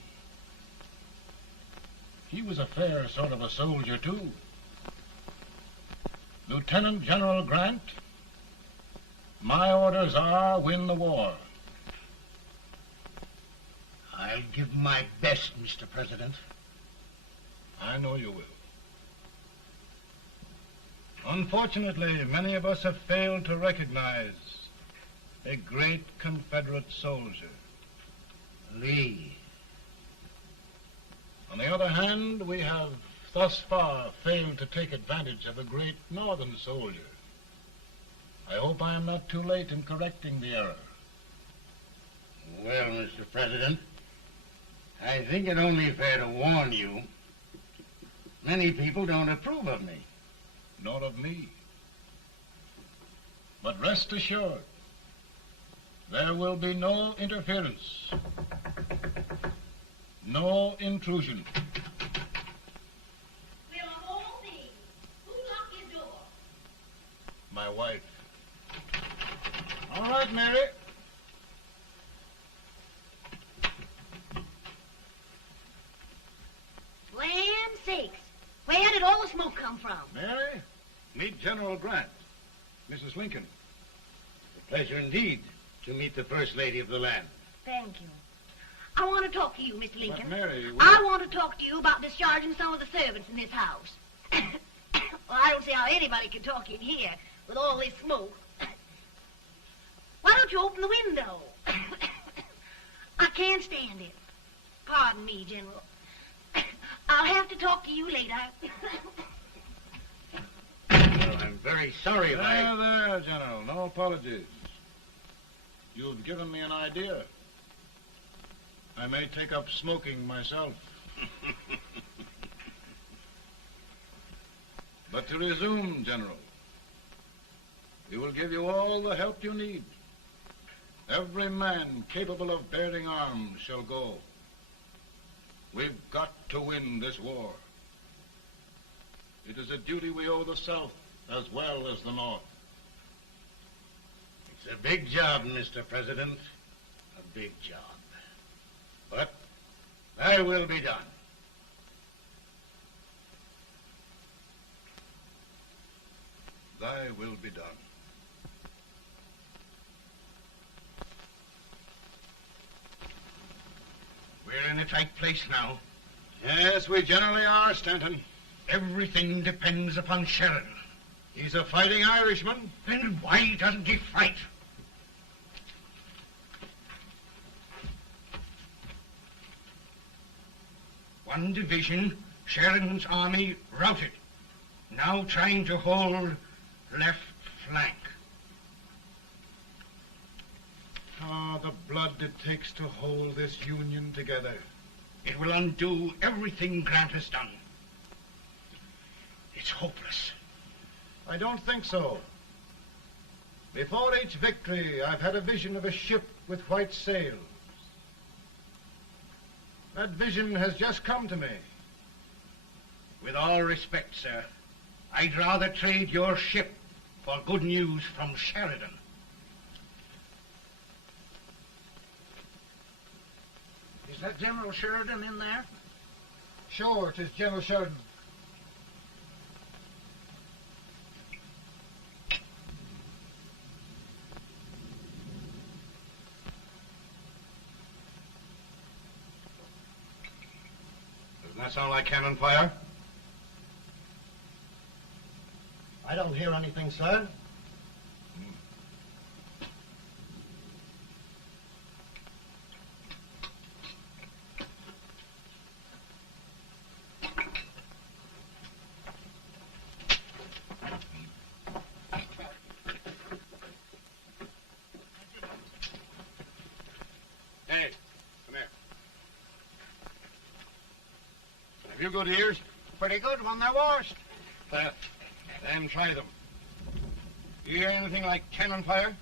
He was a fair sort of a soldier, too. Lieutenant General Grant, my orders are win the war. I'll give my best, Mr. President. I know you will. Unfortunately, many of us have failed to recognize a great Confederate soldier, Lee. On the other hand, we have thus far failed to take advantage of a great Northern soldier. I hope I am not too late in correcting the error. Well, Mr. President, I think it only fair to warn you. Many people don't approve of me. Nor of me. But rest assured, there will be no interference, no intrusion. We'll all be. Who locked your door? My wife. All right, Mary. Land sakes. Where did all the smoke come from? Mary, meet General Grant. Mrs. Lincoln. A pleasure indeed to meet the First Lady of the land. Thank you. I want to talk to you, Mr. Lincoln. But Mary, I want to talk to you about discharging some of the servants in this house. Well, I don't see how anybody can talk in here with all this smoke. Why don't you open the window? I can't stand it. Pardon me, General. I'll have to talk to you later. Well, I'm very sorry if There, General. No apologies. You've given me an idea. I may take up smoking myself. But to resume, General, we will give you all the help you need. Every man capable of bearing arms shall go. We've got to win this war. It is a duty we owe the South as well as the North. It's a big job, Mr. President. A big job. But thy will be done. Thy will be done. We're in a tight place now. Yes, we generally are, Stanton. Everything depends upon Sheridan. He's a fighting Irishman. Then why doesn't he fight? One division, Sheridan's army, routed. Now trying to hold left flank. Ah, the blood it takes to hold this Union together. It will undo everything Grant has done. It's hopeless. I don't think so. Before each victory, I've had a vision of a ship with white sails. That vision has just come to me. With all respect, sir, I'd rather trade your ship for good news from Sheridan. Is that General Sheridan in there? Sure, it is General Sheridan. Doesn't that sound like cannon fire? I don't hear anything, sir. Hey, come here. Have you good ears? Pretty good when they're washed. Then try them. You hear anything like cannon fire?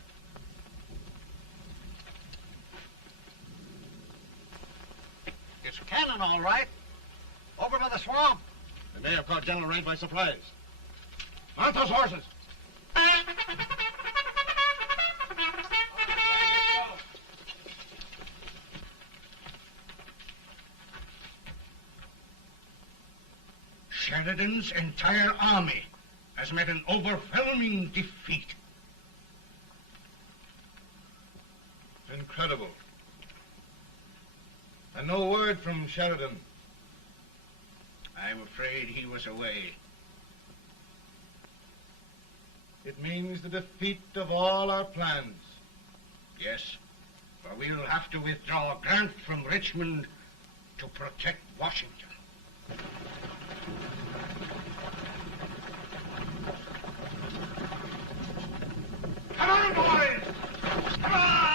It's cannon, all right. Over by the swamp. They may have caught General Wright by surprise. Mount those horses. Sheridan's entire army has met an overwhelming defeat. Incredible. And no word from Sheridan. I'm afraid he was away. It means the defeat of all our plans. Yes, for we'll have to withdraw Grant from Richmond to protect Washington. Come on, boys! Come on!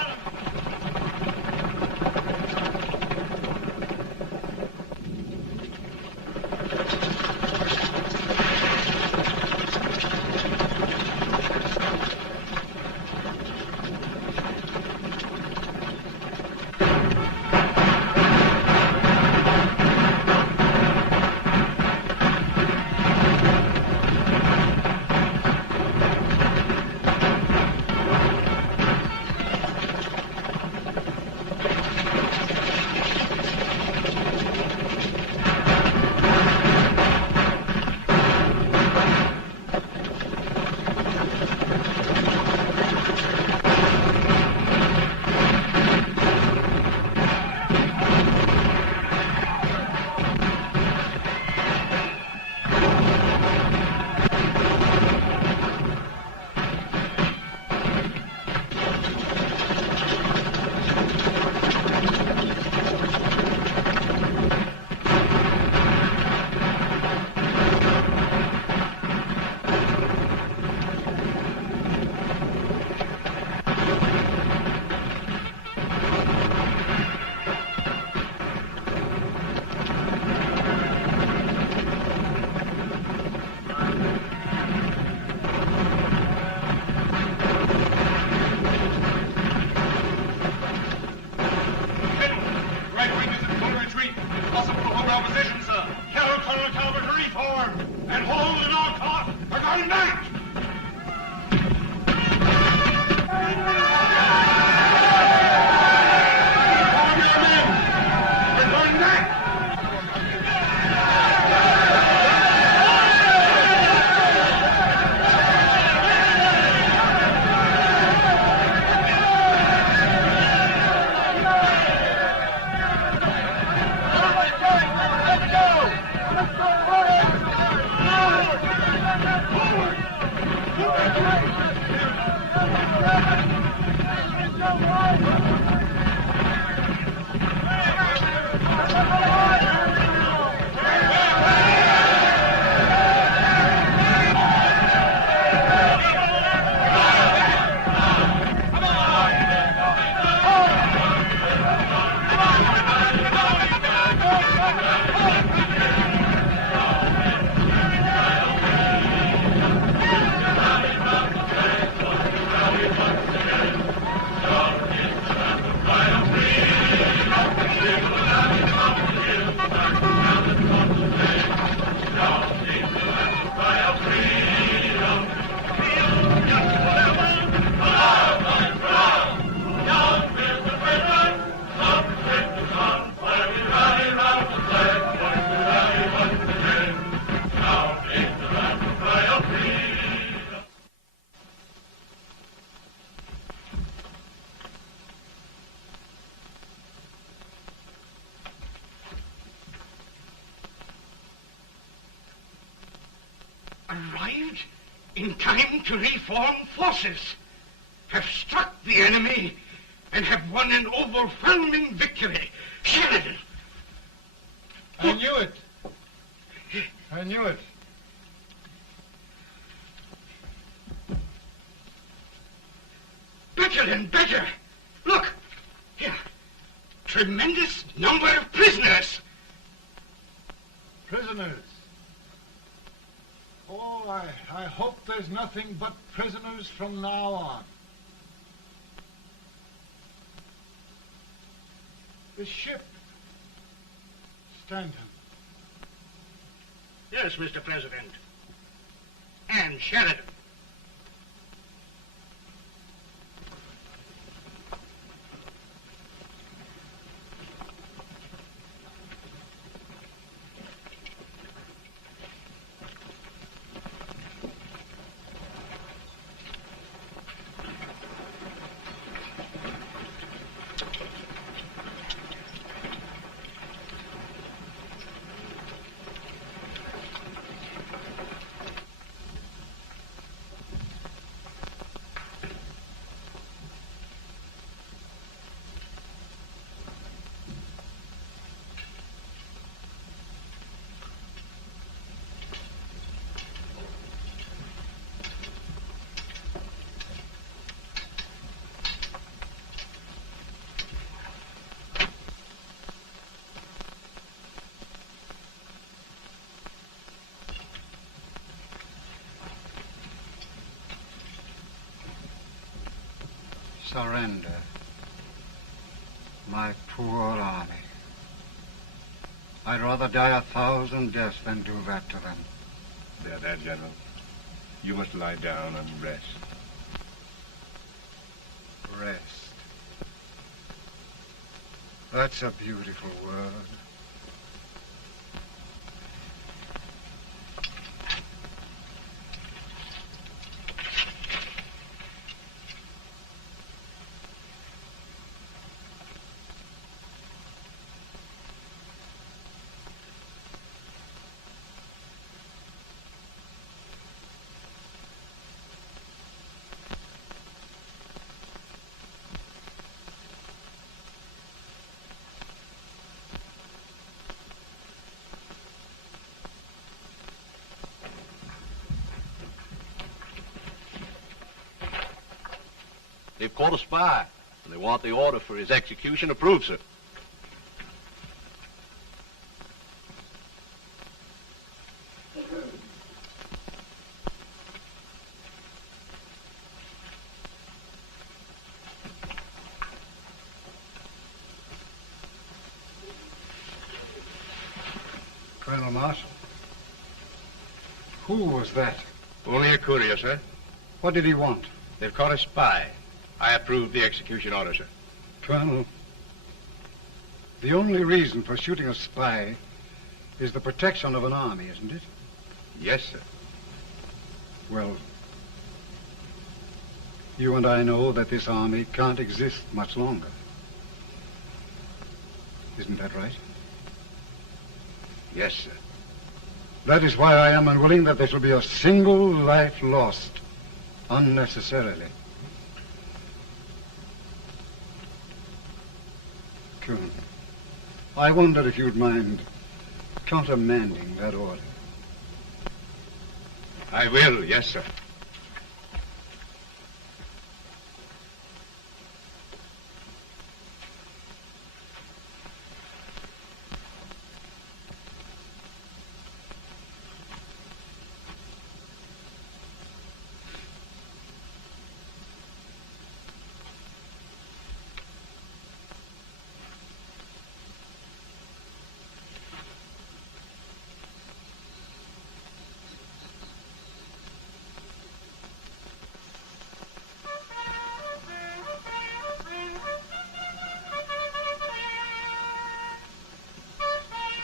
Arrived in time to reform forces, have struck the enemy, and have won an overwhelming victory. Sheridan! I knew it. I knew it. Better and better. Look, here. Tremendous number of prisoners. Prisoners. Oh, I hope there's nothing but prisoners from now on. The ship. Stanton. Yes, Mr. President. And Sheridan. Surrender. My poor army. I'd rather die 1,000 deaths than do that to them. They're dead, General. You must lie down and rest. Rest. That's a beautiful word. They've caught a spy, and they want the order for his execution approved, sir. Colonel Marshall. Who was that? Only a courier, sir. What did he want? They've caught a spy. I approve the execution order, sir. Colonel, the only reason for shooting a spy is the protection of an army, isn't it? Yes, sir. Well, you and I know that this army can't exist much longer. Isn't that right? Yes, sir. That is why I am unwilling that there shall be a single life lost unnecessarily. Colonel, I wonder if you'd mind countermanding that order. I will, yes, sir.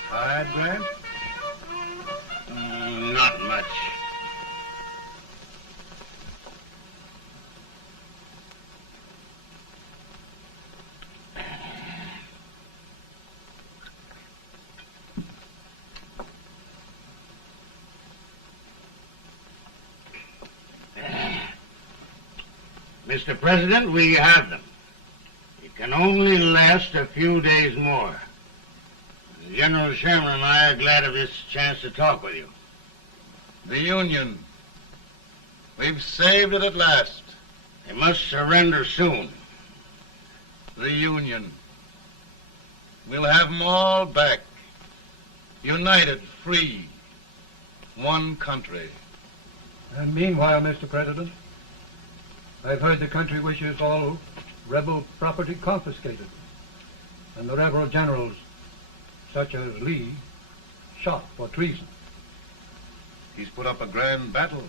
Tired, Grant? Not much. Mr. President, we have them. It can only last a few days more. General Sherman and I are glad of this chance to talk with you. The Union. We've saved it at last. They must surrender soon. The Union. We'll have them all back. United, free. One country. And meanwhile, Mr. President, I've heard the country wishes all rebel property confiscated, and the rebel generals, such as Lee, shot for treason. He's put up a grand battle.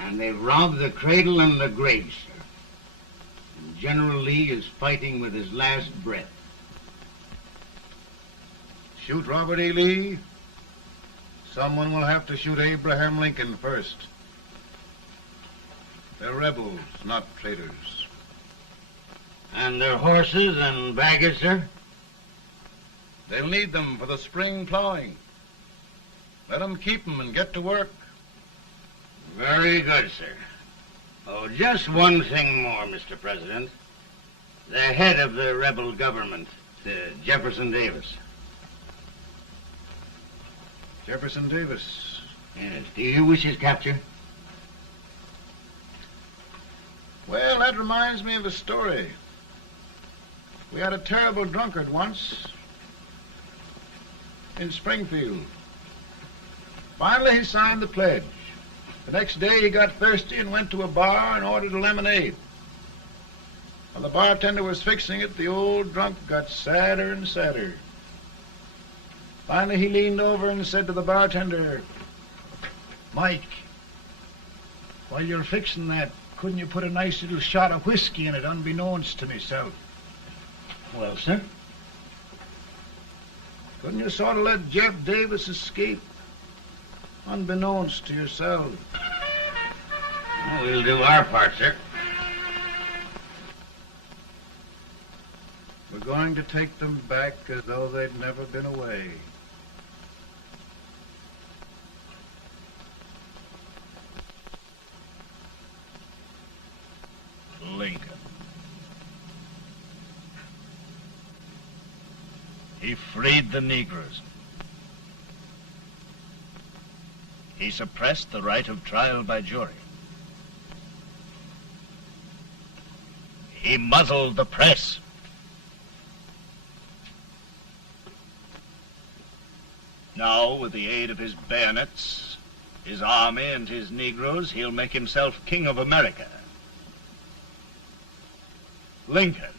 And they've robbed the cradle and the grave, sir. And General Lee is fighting with his last breath. Shoot Robert E. Lee? Someone will have to shoot Abraham Lincoln first. They're rebels, not traitors. And their horses and baggage, sir? They'll need them for the spring plowing. Let them keep them and get to work. Very good, sir. Oh, just one thing more, Mr. President. The head of the rebel government, Jefferson Davis. Jefferson Davis. Yes. Do you wish his capture? Well, that reminds me of a story. We had a terrible drunkard once in Springfield. Finally, he signed the pledge. The next day, he got thirsty and went to a bar and ordered a lemonade. While the bartender was fixing it, the old drunk got sadder and sadder. Finally, he leaned over and said to the bartender, "Mike, while you're fixing that, couldn't you put a nice little shot of whiskey in it, unbeknownst to myself?" Well, sir? Couldn't you sort of let Jeff Davis escape, unbeknownst to yourself? Well, we'll do our part, sir. We're going to take them back as though they'd never been away. Lincoln. He freed the Negroes. He suppressed the right of trial by jury. He muzzled the press. Now, with the aid of his bayonets, his army, and his Negroes, he'll make himself king of America. Lincoln.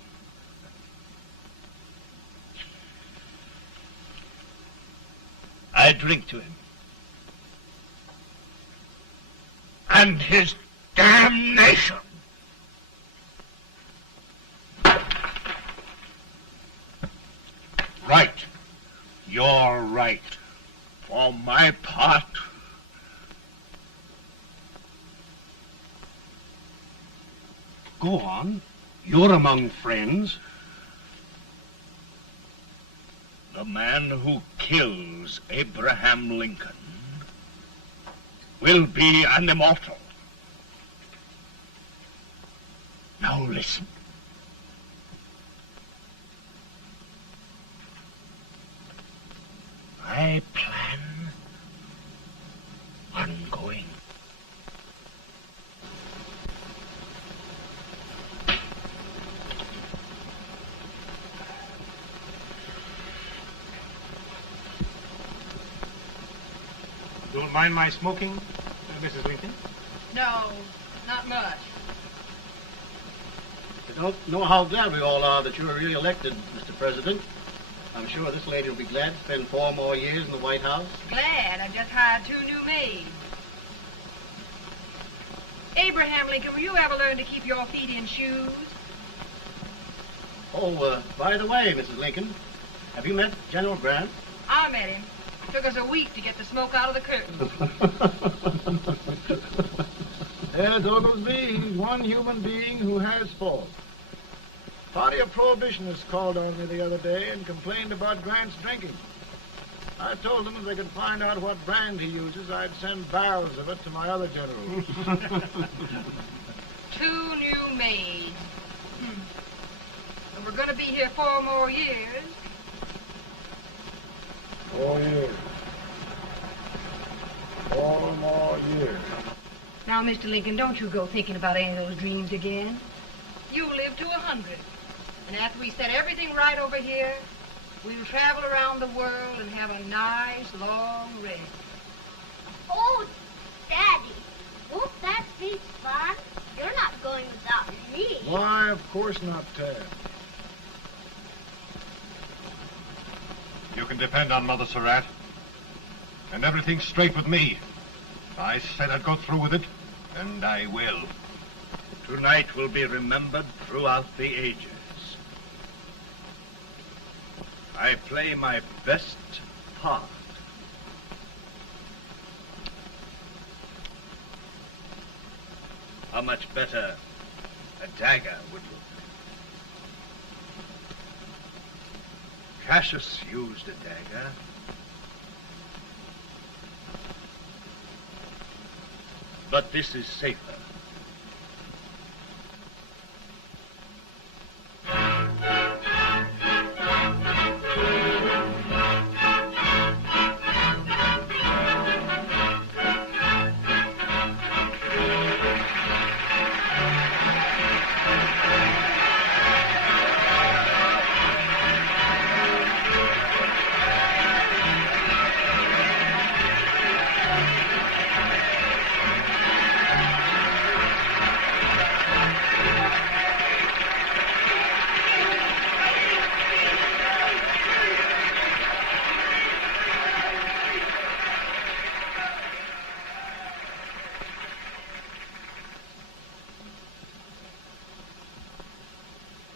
I drink to him. And his damnation. Right. You're right. For my part, Go on. You're among friends. the man who kills Abraham Lincoln will be an immortal. Now listen. I plan on going. Don't mind my smoking, Mrs. Lincoln? No, not much. I don't know how glad we all are that you were re-elected, Mr. President. I'm sure this lady will be glad to spend 4 more years in the White House. Glad. I've just hired 2 new maids. Abraham Lincoln, will you ever learn to keep your feet in shoes? Oh, by the way, Mrs. Lincoln, have you met General Grant? I met him. Took us a week to get the smoke out of the curtain. Yes, Oglesby, he's one human being who has faults. Party of Prohibitionists called on me the other day and complained about Grant's drinking. I told them if they could find out what brand he uses, I'd send barrels of it to my other generals. 2 new maids. And we're going to be here 4 more years. 4 years. 4 more years. Now, Mr. Lincoln, don't you go thinking about any of those dreams again. You live to 100. And after we set everything right over here, we'll travel around the world and have a nice, long rest. Oh, Daddy, won't that be fun? You're not going without me. Why, of course not, Tad. You can depend on Mother Surratt. And everything's straight with me. I said I'd go through with it, and I will. Tonight will be remembered throughout the ages. I play my best part. How much better a dagger would look. Cassius used a dagger. But this is safer.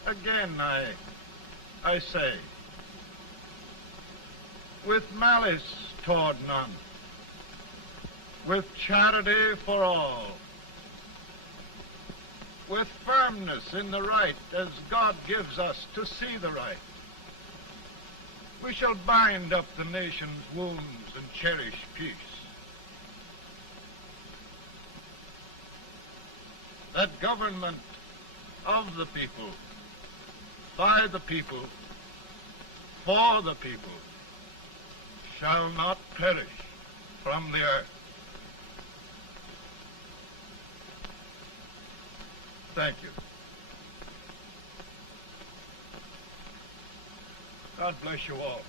Again, I say, with malice toward none, with charity for all, with firmness in the right as God gives us to see the right, we shall bind up the nation's wounds and cherish peace. That government of the people, by the people, for the people, shall not perish from the earth. Thank you. God bless you all.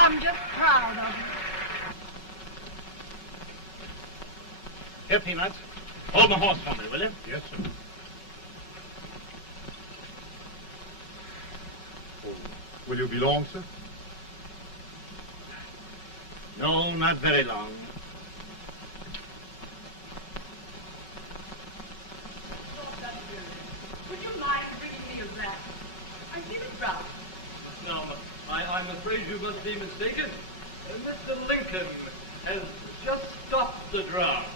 I'm just proud of you. Here, Peanuts. Hold my horse for me, will you? Yes, sir. Oh, will you be long, sir? No, not very long. Would you mind bringing me a glass? I feel it drop. No, I'm afraid you must be mistaken. Mr. Lincoln has just stopped the draft.